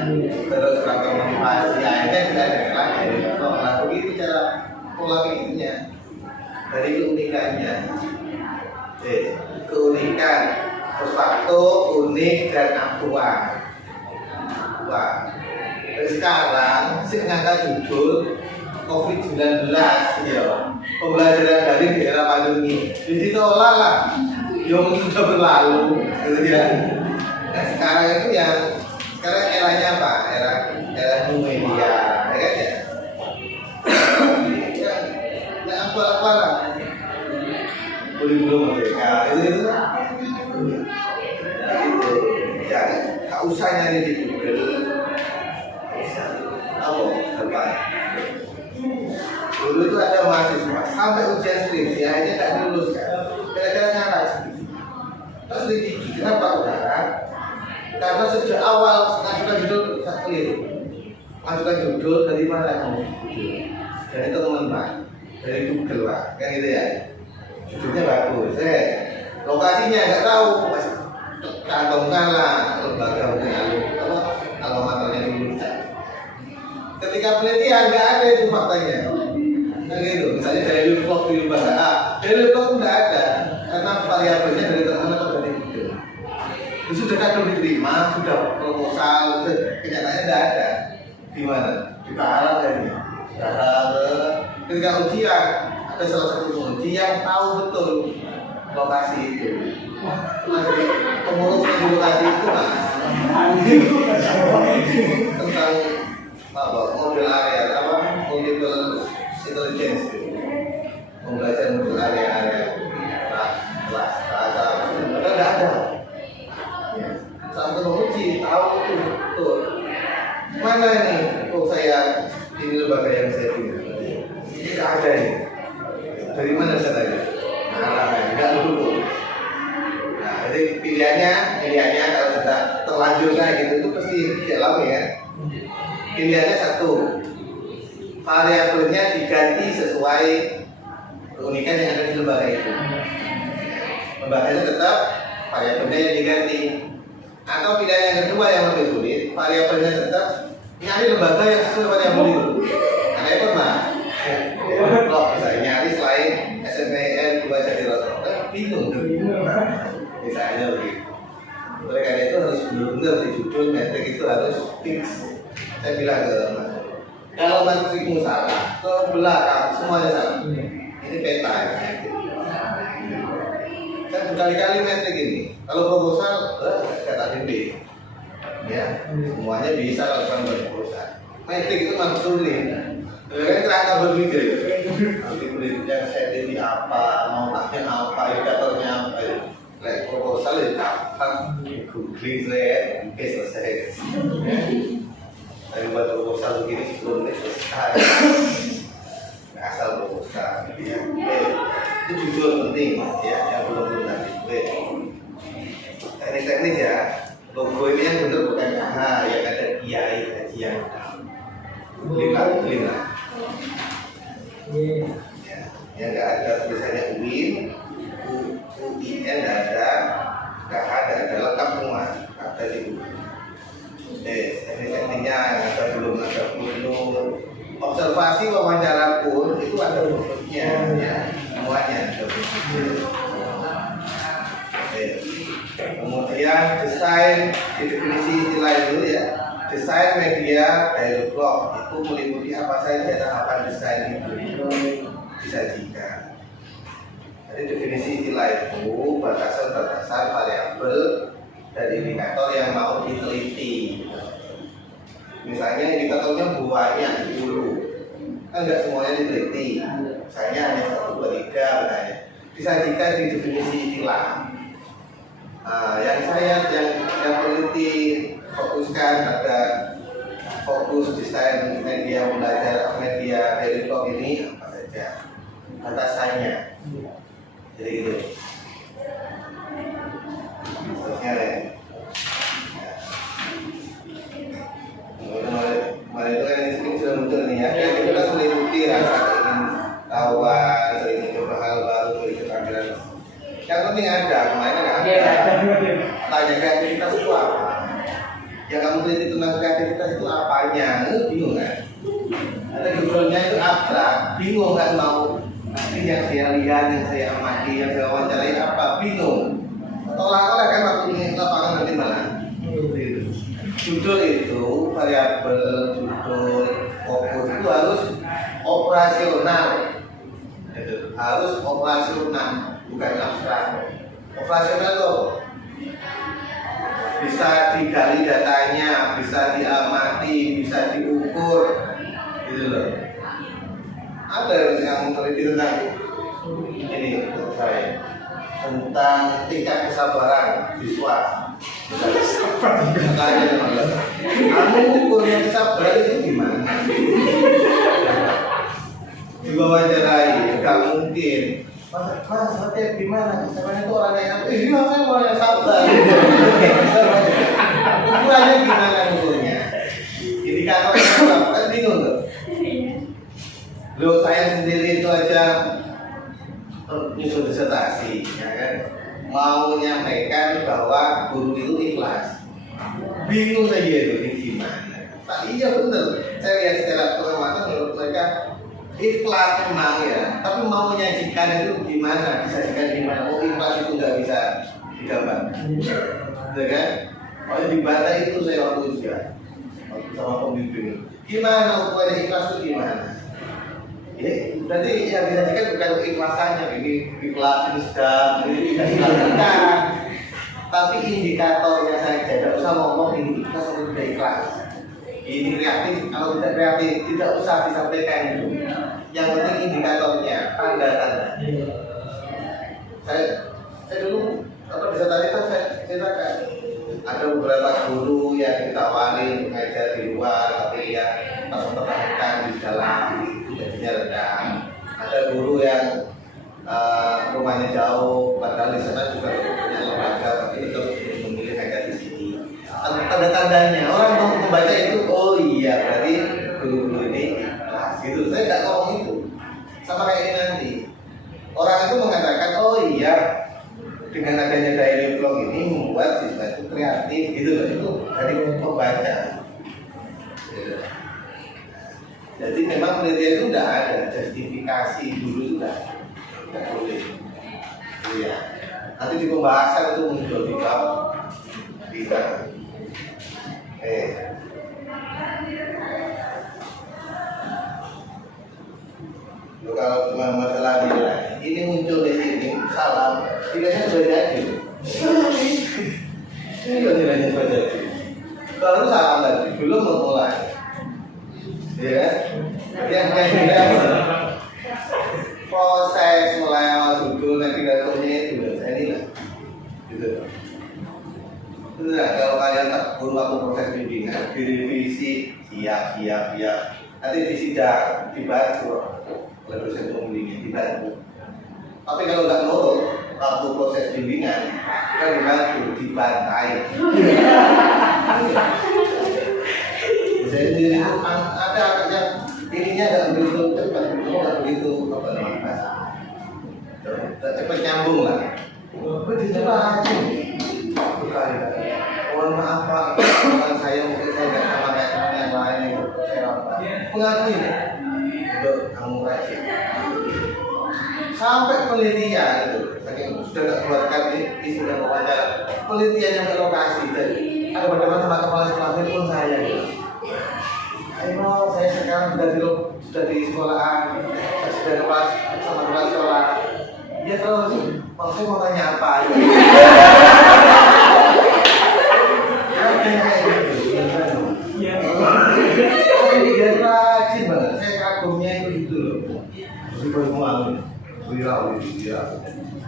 terus rangka motivasi, akhirnya sudah ada lagi. Nah begitu cara pola pikirnya. Dari keunikannya, keunikan, post facto, unik dan aktual. Dan sekarang sih ngangkat judul COVID-19 ya, pembelajaran dari di era pandemi. Jadi tolak lah, yang sudah berlalu, gitu ya. Nah sekarang itu yang sekarang eranya apa? Era new media, ya kan ya? Yang aktual-aktualan, belum merdeka, itu ya, tak usah nyari di Google. Apa? Dulu itu ada mahasiswa sampai ujian skripsi akhirnya tak diluluskan. Kira-kira ngarang skripsi. Terus digigit. Kenapa saudara? Karena sejak awal mengajukan judul keliru. Mengajukan judul dari mana kamu? Dari teman-teman, dari Google Pak, kan gitu ya. Judulnya bagus. Lokasinya nggak tahu, mas kantongkan lah lembaga alma maternya dulu. Ketika penelitian nggak ada itu faktanya. Nah gitu, misalnya dari vlog di bahasa A, dari vlog nggak ada karena variabelnya dari teman atau dari Google. Itu sudah kadang diterima, sudah proposal, kenyataannya nggak ada. Di mana? Di Arab tadi. Ketika ujian ada salah satu penguji yang tahu betul lokasi itu. Masih pengurus di lokasi itu mas tentang apa model area apa multiple intelligence pembelajaran model area kelas bahasa nggak ada sampai menguji tahu itu betul mana ini saya ini lembaga yang saya pilih tidak ada ini dari mana saya tanya enggak dulu. Nah jadi pilihannya kalau sudah terlanjur kayak gitu itu pasti tidak lama ya. Pilihannya satu, variabel sesuai keunikan yang ada di lembaga itu. Lembaganya tetap, variabelnya yang diganti. Atau pilihan yang kedua yang lebih sulit, variabelnya tetap nyari lembaga yang sesuai variabel itu. Nah, itu mah blok misalnya nyari selain SNPTN 2 jadi rata-rata bingung tuh. Misalnya begitu. Oleh karena itu harus benar-benar di judul metrik itu harus fix. Saya bilang ke Mas, kalau matrikmu salah, ke belakang semuanya salah. Ini peta. Saya berkali-kali metrik ini. Kalau proposal, kata B. Ya, semuanya bisa lakukan proposal. Metrik itu masuk sulit. Kan kerangka berpikir. Nanti yang saya ini apa, mau tanya apa, indikatornya apa. Like proposal itu gampang, googling saya, selesai. Tapi buat proposal begini sebelum ini selesai. Asal proposal, ya. Itu jujur penting, ya, yang belum tadi. Teknis-teknis ya. Logo ini yang benar bukan yang ada kiai kajian. Beli lah. Ya, yang nggak ada tulisannya UIN, UIN nggak ada, KH nggak ada, lengkap semua. Ada di teknik-tekniknya yang ada belum ada penuh. Observasi wawancara pun itu ada bentuknya, ya, semuanya ada bentuknya. Kemudian desain, definisi istilah itu ya. Desain media dialog itu meliputi apa saja tahapan desain itu disajikan. Jadi definisi istilah itu batasan-batasan variabel dan indikator yang mau diteliti. Misalnya indikatornya banyak 10, kan nggak semuanya diteliti. Misalnya hanya 1, 2, 3, misalnya disajikan di definisi istilah. Yang peneliti fokuskan ada fokus desain media belajar media dialog ini apa saja batasannya. Jadi gitu. Terusnya deh. Kemarin itu kan ini sudah muncul nih ya. Kita sudah ikuti rasa ingin tahuan, ingin coba hal baru, ingin keterampilan. Yang penting ada, kemarin nggak ada. Tanya kreativitas itu apa? Yang kamu teliti tentang kreativitas itu apanya? Bingung kan? Ada judulnya itu abstrak, bingung kan mau? Nanti yang saya lihat, yang saya amati, yang saya wawancarai apa? Bingung. Tolak-tolak kan waktu ini lapangan nanti mana? Judul itu variabel, judul, fokus itu harus operasional. Harus operasional, bukan abstrak. Operasional loh. Bisa digali datanya, bisa diamati, bisa diukur, gitu loh. Ada yang teliti tentang ini menurut saya tentang tingkat kesabaran siswa. Kamu ukurnya kesabaran itu gimana? Diwawancarai, nggak mungkin. Mas, Fatih gimana? Kesabaran itu orang yang iya, saya orang yang sabar. Ukurannya gimana ukurnya? Indikatornya apa? Kan bingung tuh. Loh, saya sendiri itu aja nyusun disertasi, ya kan? Mau menyampaikan bahwa guru itu ikhlas. Bingung saya itu gimana? Tapi iya benar. Saya lihat secara pengamatan menurut mereka ikhlas memang ya, tapi mau menyajikan itu gimana? Disajikan gimana? Oh, ikhlas itu nggak bisa digambar, betul kan? Kalau dibantah itu saya waktu juga sama pembimbing. Gimana ukuran ikhlas itu gimana? Berarti yang disajikan bukan keikhlasannya, ini ikhlas, ini sedang, ini tidak dilakukan, tapi indikatornya saja. Tidak usah ngomong ini ikhlas atau tidak ikhlas. Ini reaktif, kalau tidak reaktif tidak usah disampaikan itu. Yang penting indikatornya, tanda-tanda. Saya dulu apa bisa tadi kan saya ceritakan ada beberapa guru yang ditawari mengajar di luar, tapi ya pas mempertahankan di dalam gajinya rendah. Ada guru yang rumahnya jauh, padahal di sana juga punya lembaga, tapi tetap memilih ngajar di sini. Tanda-tandanya orang mau membaca itu, oh iya berarti guru-guru ini kelas gitu. Saya nggak ngomong itu, sama kayak ini nanti. Orang itu mengatakan, oh iya, dengan adanya daily vlog ini membuat siswa itu kreatif gitu loh, itu dari pembaca. Gitu. Jadi memang penelitian itu udah ada justifikasi dulu sudah boleh. Iya. Nanti di pembahasan itu muncul di bab bisa. Kalau cuma masalah nilai, ini muncul di sini salam, nilainya sudah jadi. Ini loh nilainya sudah jadi. Baru salam lagi, belum memulai. Ya, yang proses mulai awal judul dan pidatonya itu saya nilai. Gitu. Nah, kalau kalian tekun waktu proses bimbingan, direvisi, siap. Nanti disidang, dibantu oleh dosen pembimbing, dibantu. Tapi kalau nggak nurut, waktu proses bimbingan, kita dibantu, dibantai. Jadi ada yang ininya nggak begitu cepat, nggak begitu apa namanya, cepat nyambung lah. Begitu aja. Mohon maaf Pak, teman saya mungkin saya nggak sama kayak teman yang lain itu saya mengakui untuk kamu rajin. Sampai penelitian itu, saking sudah nggak buatkan isu dan wawancara, penelitian yang berlokasi dan ada berdebat sama kepala sekolah pun saya. Ayo, saya sekarang sudah di sekolahan, sudah kelas sama kepala sekolah. Dia terus, saya mau tanya apa? Dia rajin banget, saya kagumnya itu loh. Jadi semua viral,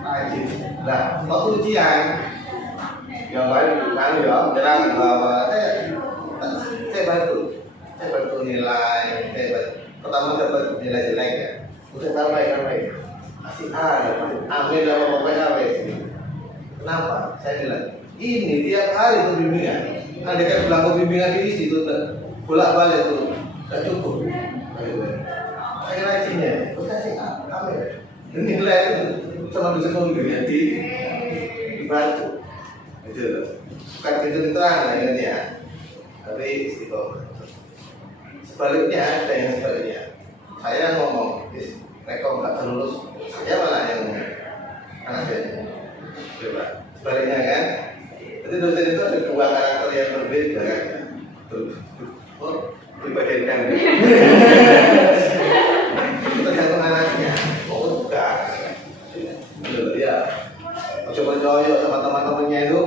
rajin. Nah, waktu ujian, yang lain ya, jarang saya bantu nilai, pertama dapat nilai jelek ya, udah tambahin, masih A, ambil apa pokoknya A. Kenapa? Saya bilang, ini tiap hari itu bimbingan. Nah, dekat belakang bimbingan ini situ bolak-balik tuh, nggak cukup. Saya rajinnya, kasih ambil. Ini nilai itu sama dosen pembimbingan dibantu. Itu bukan pintu terang akhirnya, tapi istiqomah. Sebaliknya ada yang sebaliknya. Saya ngomong, rekom nggak lulus, saya malah yang anaknya. Coba sebaliknya kan. Jadi dosen itu ada dua karakter yang berbeda kan. Dibagikan. Tergantung anaknya. Oh bukan. Ya. Coba joyo sama teman-temannya itu.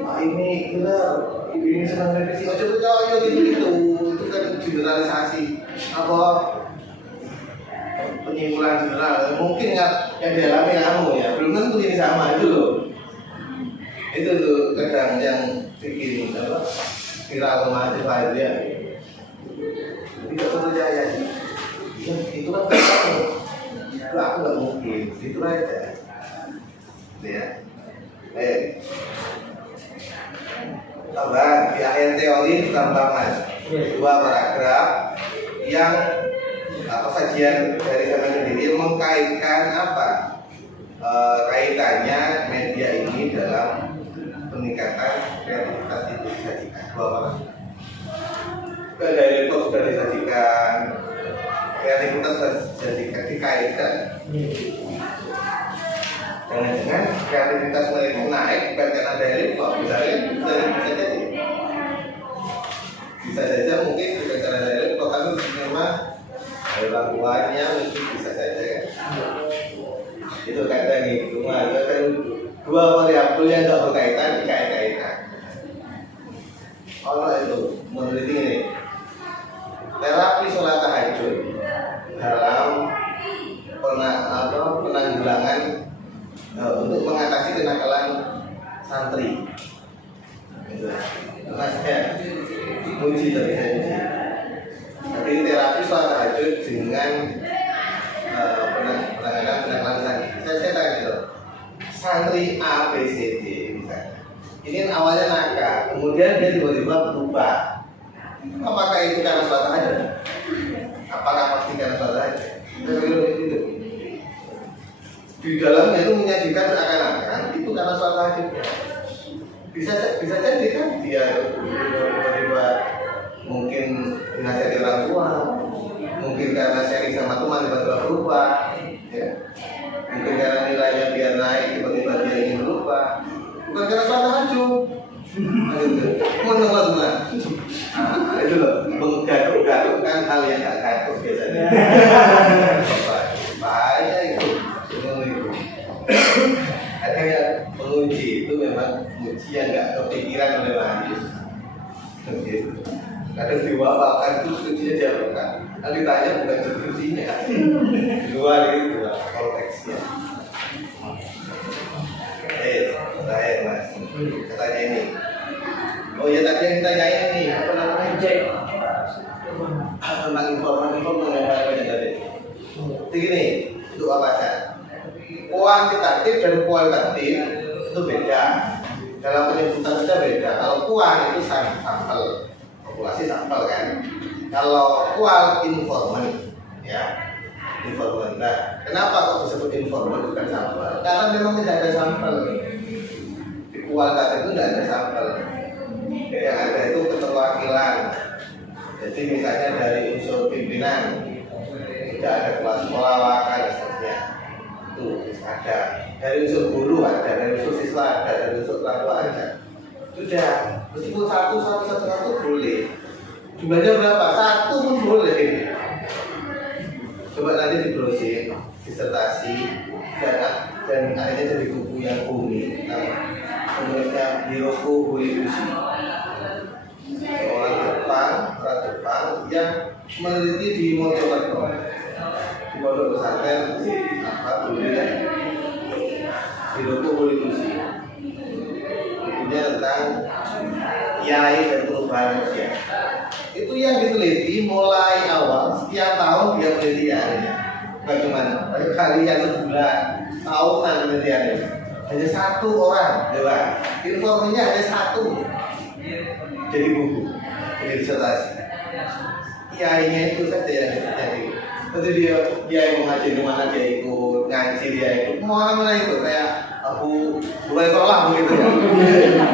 Ini benar. Ini senang revisi. Coba joyo gitu. Itu kan generalisasi. Apa? Penyimpulan general. Mungkin nggak yang dialami kamu ya. Belum tentu ini sama itu loh. Itu tuh kadang yang bikin apa viral mahasiswa itu ya tidak percaya ya, itu kan kamu itu aku nggak mungkin itu aja ya tambahan di akhir teori tambahan 2 paragraf yang sajian dari saya sendiri mengkaitkan apa kaitannya media ini dalam peningkatan kreativitas itu disajikan 2 paragraf. Dari itu sudah disajikan, kreativitas sudah dikaitkan. Jangan-jangan kreativitas mereka naik bukan karena dari itu, bisa saja mungkin bukan karena dari itu, tapi memang orang tuanya mungkin bisa saja kan. Itu kadang gitu, ada 2 variabel yang tidak berkaitan dikait-kaitkan. Kalau itu meneliti ini, terapi sholat tahajud dalam penanggulangan untuk mengatasi kenakalan santri. Karena saya uji tadi saya uji. Jadi terapi sholat tahajud dengan penanganan kenakalan santri. Saya tanya gitu. Santri A, B, C, D misalnya. Ini kan awalnya nakal, kemudian dia tiba-tiba berubah. Apakah itu karena sholat tahajud? Apakah pasti karena sholat tahajud? di dalamnya itu menyajikan seakan-akan itu karena sholat tahajudnya. Bisa jadi kan dia tiba-tiba mungkin dinasihati orang tua, mungkin karena sharing sama teman tiba-tiba berubah, ya. Mungkin karena nilainya biar naik tiba-tiba dia ingin berubah, bukan karena sholat tahajud. Menolak benar. Itu loh, menggaduh-gaduhkan hal yang gak gaduh biasanya. Bahaya itu. Akhirnya penguji itu memang uji yang gak kepikiran oleh mahasiswa. Kadang diwakilkan itu skripsinya jawabkan. Nanti ditanya bukan skripsinya, di luar itu konteksnya. Terakhir mas, katanya ini. Oh ya tadi yang ditanyain ini apa namanya? Tentang informasi mengenai banyak tadi. Begini, untuk apa saja? Kuantitatif dan kualitatif itu beda. Dalam penyebutan saja beda. Kalau kuan itu sampel, populasi sampel kan. Kalau kual informan, ya informan. Nah, kenapa kok disebut informan bukan sampel? Karena memang tidak ada sampel. Di kualitatif itu tidak ada sampel. Yang ada itu keterwakilan. Jadi misalnya dari unsur pimpinan tidak ada kelas sekolah wakil dan seterusnya. Itu ada. Dari unsur guru ada, dari unsur siswa ada, dari unsur orang tua ada. Sudah, meskipun satu boleh. Jumlahnya berapa? Satu pun boleh. Coba nanti dibrowsing disertasi dan akhirnya jadi buku yang unik. Penulisnya Hiroko Horiguchi, orang Jepang yang meneliti di Mojokerto, di pondok pesantren apa dulu ya, Hiroko Horiguchi. Bukunya tentang kiai dan perubahan manusia. Itu yang diteliti mulai awal setiap tahun dia penelitiannya. Bagaimana? Kali yang sebulan, tahunan penelitiannya. Hanya satu orang, dewan. Informasinya hanya satu. Jadi buku, jadi disertasi. Kiainya itu saja yang jadi. Nanti dia mengaji di mana dia ikut, ngaji dia ikut, mana ikut kayak aku mulai tolak begitu ya.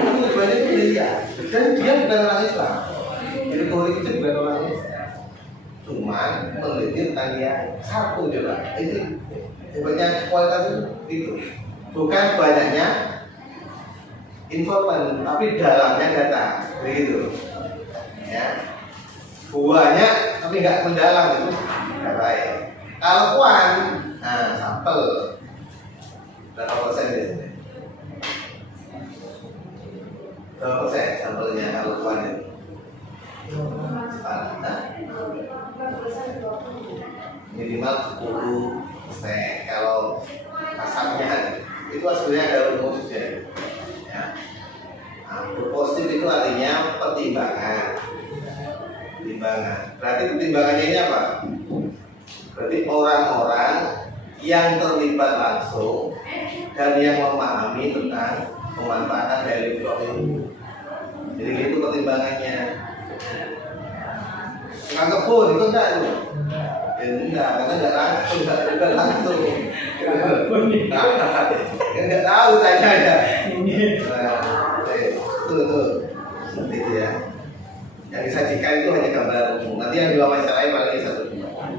Tujuannya itu dia. Dan dia bukan orang Islam. Jadi politik itu bukan orang Islam. Cuman peneliti tentang dia satu juga. Itu hebatnya kualitas itu. Bukan banyaknya informan, tapi dalamnya data, begitu. Ya, banyak tapi nggak mendalam itu nggak baik. Kalau kuan, nah sampel berapa persen biasanya? Berapa persen sampelnya kalau kuan itu? Minimal 10%. Kalau asapnya itu hasilnya ada rumus ya. Positif itu artinya pertimbangan. Berarti pertimbangannya ini apa? Berarti orang-orang yang terlibat langsung dan yang memahami tentang pemanfaatan dari blok ini. Jadi itu pertimbangannya. Tukang kebun itu enggak itu? Ya enggak, karena enggak langsung, enggak langsung. Enggak tahu tanya ya. Tuh, seperti itu ya. Yang disajikan itu hanya gambar umum. Nanti yang diwawancarai paling satu dua.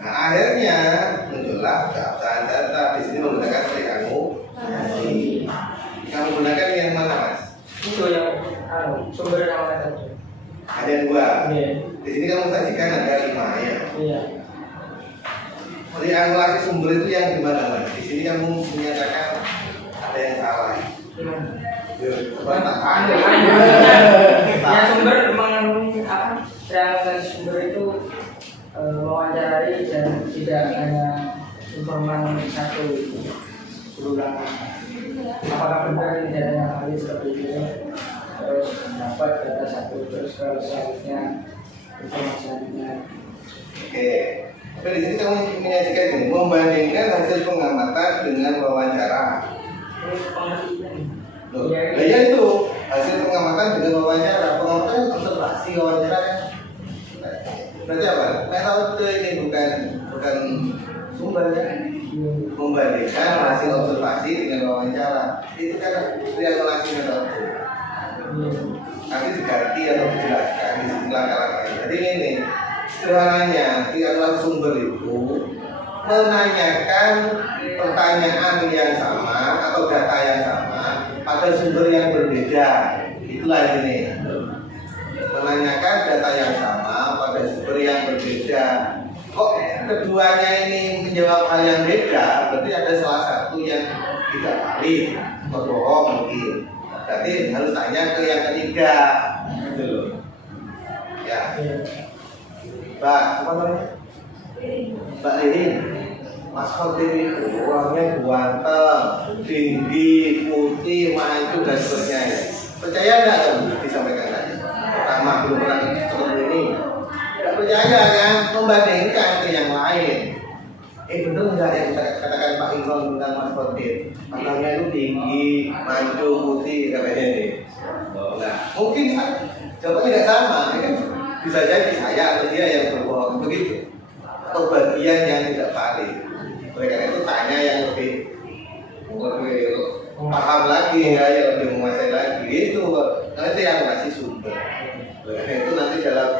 Nah akhirnya muncullah keabsahan data. Di sini menggunakan kamu. Kamu gunakan yang mana mas? Itu yang sumber yang mana tadi? Ada dua. Iya. Di sini kamu sajikan ada 5 ya. Iya. Triangulasi sumber itu yang gimana mas? Di sini kamu menyatakan ada yang salah. Ya sumber mengandung apa? Triangulasi sumber itu mewawancarai dan tidak hanya informan satu berulang. Apakah benar tidak ada hal seperti itu? Terus mendapat data satu terus kalau selanjutnya informasi selanjutnya. Oke. Tapi di sini kamu menyajikan ini membandingkan hasil pengamatan dengan wawancara. Loh, ya itu hasil pengamatan dengan wawancara. Pengamatan observasi, wawancara kan. Berarti apa? Metode ini bukan sumbernya, membandingkan hasil observasi dengan wawancara. Itu kan triangulasi metode. Nanti diganti atau dijelaskan di langkah-langkah ini. Jadi ini sederhananya triangulasi sumber itu menanyakan pertanyaan yang sama atau data yang sama pada sumber yang berbeda. Itulah ini, menanyakan data yang sama pada sumber yang berbeda. Kok keduanya ini menjawab hal yang beda, berarti ada salah satu yang tidak valid atau bohong mungkin. Berarti harus tanya ke yang ketiga, gitu loh. Ya, Mbak, apa namanya? Mbak Ririn, Mas Khotib itu orangnya ganteng, tinggi, putih, maju dan seterusnya. Percaya nggak kamu disampaikan tadi? Pertama belum pernah seperti ini. Tidak percaya kan? Membandingkan ke yang lain. Bener nggak yang katakan Pak Imron tentang Mas Khotib? Matanya itu tinggi, maju, putih, katanya ini. Nah, mungkin jawabannya tidak sama, ya kan? Bisa jadi saya atau dia yang berbohong begitu, atau bagian yang tidak valid. Oleh karena itu tanya yang lebih paham lagi, ya, yang lebih menguasai lagi. Itu nanti yang kasih sumber. Oleh karena itu nanti dalam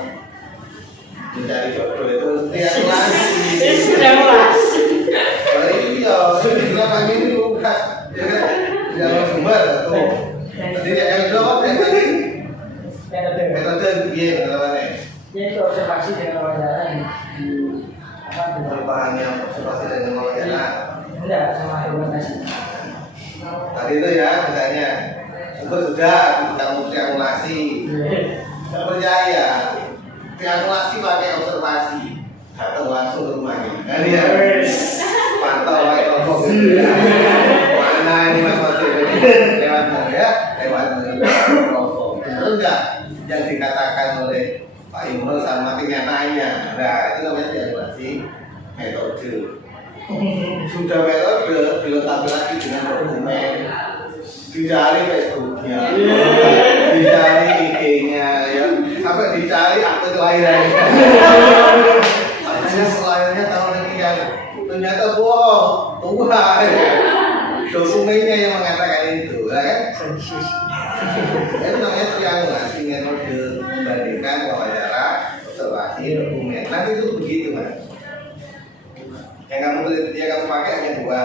mencari jodoh itu triangulasi. Iya, kenapa ini bukan? Yang sumber tuh. Jadi yang kedua apa tadi? Metode dia namanya. Itu observasi dengan wawancara Perubahannya observasi dengan wawancara. Enggak, sama argumentasi. Tadi itu ya, misalnya sumber sudah kamu triangulasi. Tidak percaya. Triangulasi pakai observasi. Datang langsung ke rumahnya. Nah, dia pantau pakai telepon. Mana ini Mas Khotib? Lewat ya, lewat telepon. Betul nggak yang dikatakan oleh Pak Imron sama kenyataannya? Nah, itu namanya triangulasi metode. Sudah metode dilengkapi lagi dengan dokumen. Dicari Facebooknya, dicari IG-nya, ya, sampai dicari akte kelahiran. Katanya kelahirannya tahun sekian, ternyata bohong, Tuhan. Dokumennya yang mengatakan itu, ya kan? Itu namanya triangulasi metode, membandingkan wawancara, observasi, dokumen. Nanti itu begitu, Mas. Yang kamu pakai hanya dua.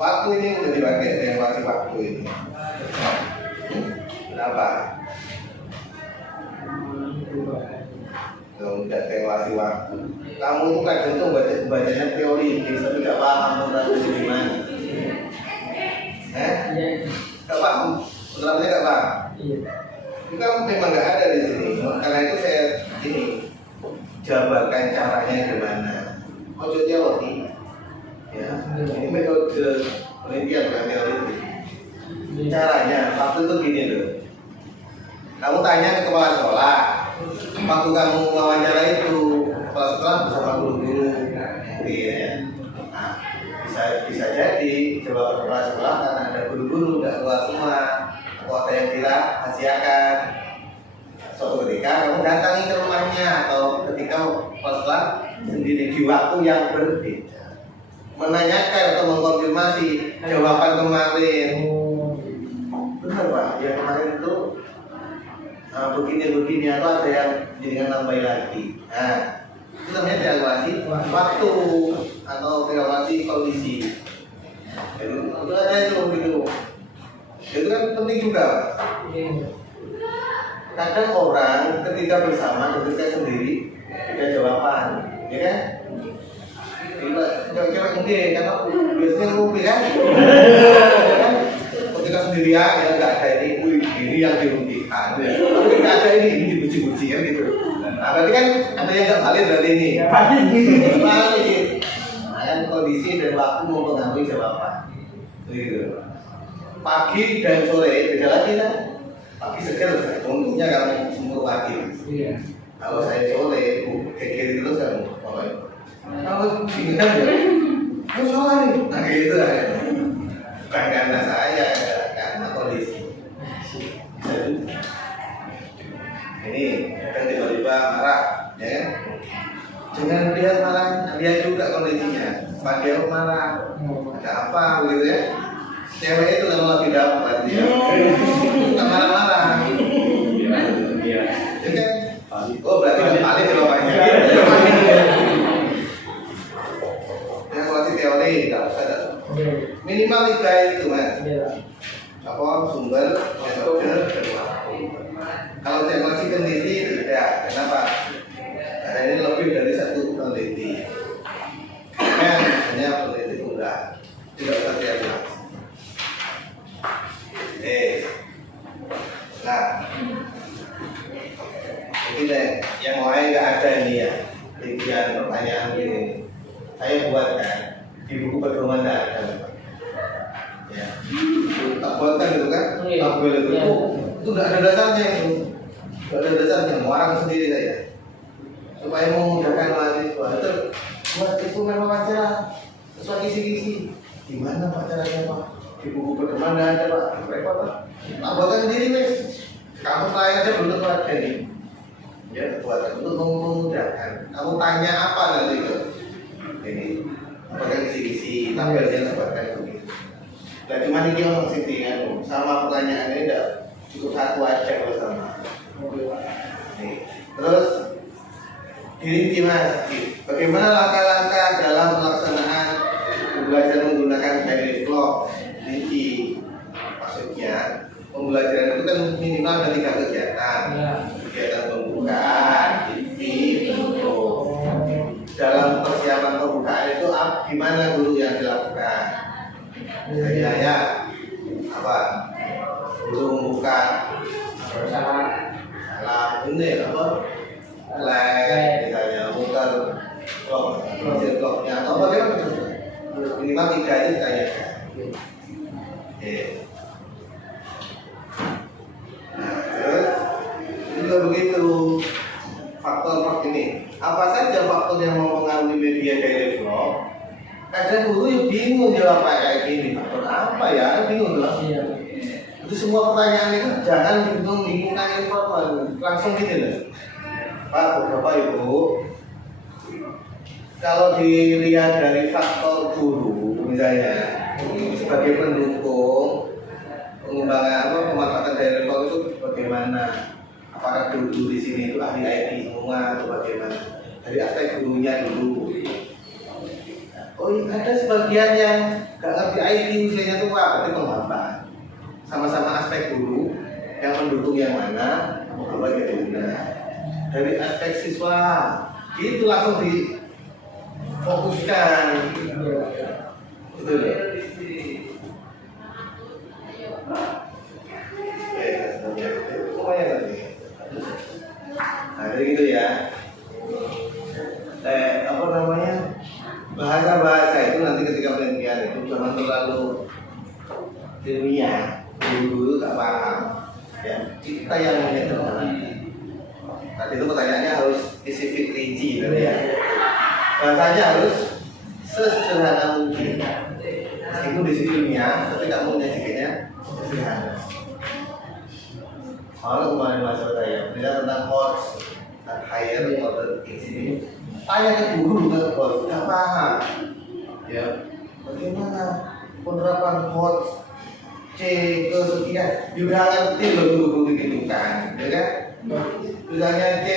Waktu ini udah dipakai, triangulasi waktu ini. Kenapa? Udah triangulasi waktu. Kamu itu kadang tuh bacanya teori, tapi nggak paham menerapnya gimana. Nggak paham, menerapnya nggak paham. Itu memang nggak ada di sini. Karena itu saya ini jabarkan caranya gimana. Ojo teori. Ya, ini metode penelitian bukan teori. Caranya, waktu itu gini loh. Kamu tanya ke kepala sekolah, waktu kamu wawancara itu kepala sekolah bersama guru-guru, mungkin ya. Nah, bisa jadi jawab kepala sekolah karena ada guru-guru nggak keluar semua, atau ada yang dirahasiakan. Suatu ketika kamu datangi ke rumahnya atau ketika kepala sekolah sendiri di waktu yang berbeda, menanyakan atau mengkonfirmasi jawaban kemarin. Benar Pak, yang kemarin itu begini atau ada yang jadikan tambah lagi. Nah, itu namanya triangulasi waktu atau triangulasi kondisi. Jadi itu ada itu begitu. Itu kan penting juga Pak. Kadang orang ketika bersama, ketika sendiri ada jawaban, ya kan? Cewek-cewek mungkin karena biasanya ngumpul kan. Ketika sendirian ya nggak ada ini yang dirugikan. Tapi nggak ada ini dipuji-puji kan gitu. Nah, berarti kan ada yang nggak valid berarti ini. Valid. Nah, kan kondisi dan waktu mempengaruhi jawaban. Gitu. Pagi dan sore beda lagi kan. Pagi seger, untungnya kamu semua pagi. Kalau saya sore, kayak gitu terus kan. Kalau pingsan ya, aku salah nih. Nah gitu lah. Bukan karena saya, karena kondisi. Ini kan tiba-tiba marah, ya kan? dengan dia marah, dia juga kondisinya. Pak dia marah, ada apa gitu ya? Cewek itu kalau lagi dapat dia nggak marah-marah. Iya. Ya kan? Oh berarti nggak valid jawabannya. Ya kalau di teori nggak usah ada. Minimal 3 itu mas. Apa sumber, metode, dan waktu. Kalau saya masih peneliti tidak. Kenapa? Karena ini lebih dari 1 peneliti. Hanya peneliti tunggal. Tidak usah terlihat. Nah, ini deh, yang lain nggak ada ini ya. Rincian pertanyaan ini. Saya buatkan di buku pedoman nggak ada. Ya, tak buatkan itu kan? Tabel itu, itu nggak ada dasarnya itu. Nggak ada dasarnya, orang sendiri saya. Supaya memudahkan mahasiswa. Itu buat instrumen wawancara sesuai kisi-kisi. Gimana Pak caranya Pak? Di buku pedoman nggak ada Pak. Repot Pak. Tak buatkan sendiri Mas. Kamu tanya aja belum ada nih. Ya buat untuk memudahkan. Kamu tanya apa nanti itu? Ini buatkan kisi-kisi. Tabelnya buatkan begitu. Nah cuma ini orang Siti kan, sama pertanyaannya tidak cukup 1 aja kalau sama. Nih. Terus dirinci Mas, bagaimana langkah-langkah dalam pelaksanaan pembelajaran menggunakan daily vlog? Dirinci, maksudnya pembelajaran itu kan minimal ada 3 kegiatan. Kegiatan pembukaan, foto. Dalam persiapan pembukaan itu gimana dulu yang dilakukan? Ya apa belum membuka salah ini apa like misalnya muter blognya atau bagaimana minimal 3 aja ditanyakan. Nah, terus juga begitu faktor ini apa saja faktor yang mempengaruhi media daily vlog. Kadang guru yang bingung jawab kayak gini, faktor apa ya? Bingung lah. Itu semua pertanyaan itu jangan bingungkan informasi, langsung gitu loh. Pak, Bapak, Ibu, kalau dilihat dari faktor guru, misalnya sebagai pendukung pengembangan pemanfaatan daily vlog itu bagaimana? Apakah guru di sini itu ahli IT semua atau bagaimana? Dari aspek gurunya dulu. Oh ada sebagian yang nggak ngerti IT usianya tua, berarti penghambat. Sama-sama aspek guru, yang mendukung yang mana, penghambat yang mana. Dari aspek siswa, itu langsung difokuskan. Itu loh. Lumayan tadi. Nah jadi gitu ya. Apa namanya? Bahasa-bahasa itu nanti ketika penelitian itu jangan terlalu ilmiah, guru tak paham. Ya, kita yang menyederhanakan. Tadi itu pertanyaannya harus spesifik rinci, ya. Bahasanya harus sesederhana mungkin. Meskipun di sini ilmiah, tapi kamu menyajikannya sederhana. Kalau kemarin masalah saya, tidak tentang coach dan higher order ini. Tanya ke guru ke bos, tidak paham. Ya, bagaimana penerapan coach C ke sekian? Juga ngerti loh guru-guru gitu kan, ya kan? Misalnya C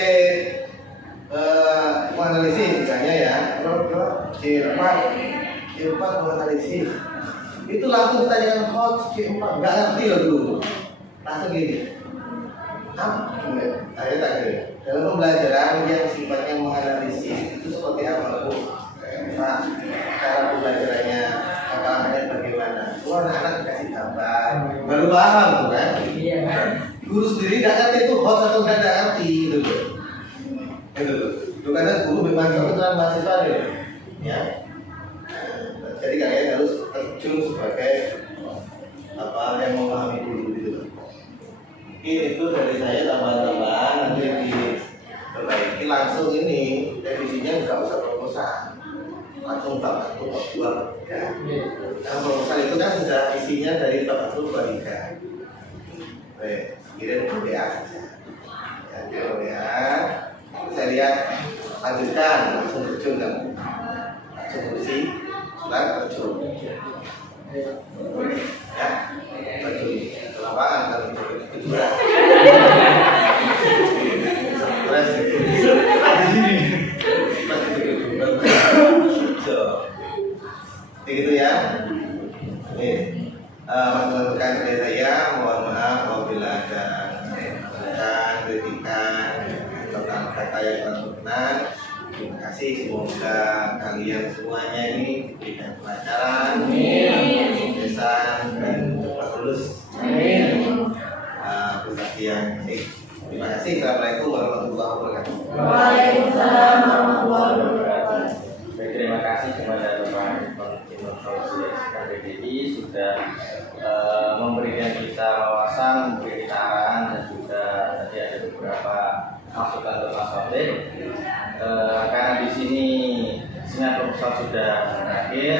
menganalisis, misalnya ya, C4 menganalisis. Itu langsung ditanyakan coach C4, nggak ngerti loh guru. Langsung gini. Saya tadi dalam pembelajaran yang sifatnya menganalisis itu seperti apa Bu? Pak, cara pembelajarannya, pengalamannya bagaimana? Anak-anak dikasih gambar, baru paham tuh kan? Iya. Guru sendiri nggak ngerti itu hoax atau nggak ngerti gitu loh. Gitu loh. Itu kadang guru bebas kebetulan mahasiswa deh, ya. Jadi kalian harus terjun sebagai apa yang memahami guru gitu loh. Itu dari saya tambahan-tambahan nanti diperbaiki langsung ini revisinya nggak usah proposal langsung bab 1, bab 2, bab 3. Nah proposal itu kan sudah isinya dari bab 1, bab 3. Baik, kirim WA saja. Ya, kirim WA. Saya lihat lanjutkan langsung terjun kan, langsung kursi surat terjun ya, terjun ke lapangan kan juga terus begitu ya. Oke, masalah terkait dari saya, mohon maaf apabila ada masukan, kritikan tentang kata yang kurang berkenan. Terima kasih, semoga kalian semuanya ini diberikan pelajaran, kesan dan cepat lulus. Prestasi yang baik. Terima kasih. Assalamualaikum warahmatullahi wabarakatuh. Waalaikumsalam warahmatullahi wabarakatuh. Baik, terima kasih kepada Bapak Informasi KBBI sudah memberikan kita wawasan, memberi kita arahan, dan juga tadi ada beberapa masukan untuk Mas Taufik. Karena di sini seminar proposal sudah berakhir,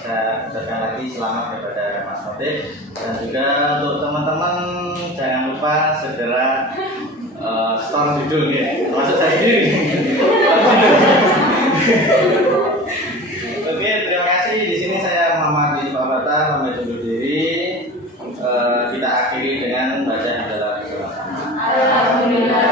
saya ucapkan lagi selamat kepada Mas Taufik, dan juga untuk teman-teman jangan lupa segera store judul nih, maksud saya sendiri. Oke, terima kasih. Di sini saya Muhammad bin Fabata pamit undur diri. Kita akhiri dengan baca hamdalah bersama-sama. Alhamdulillah.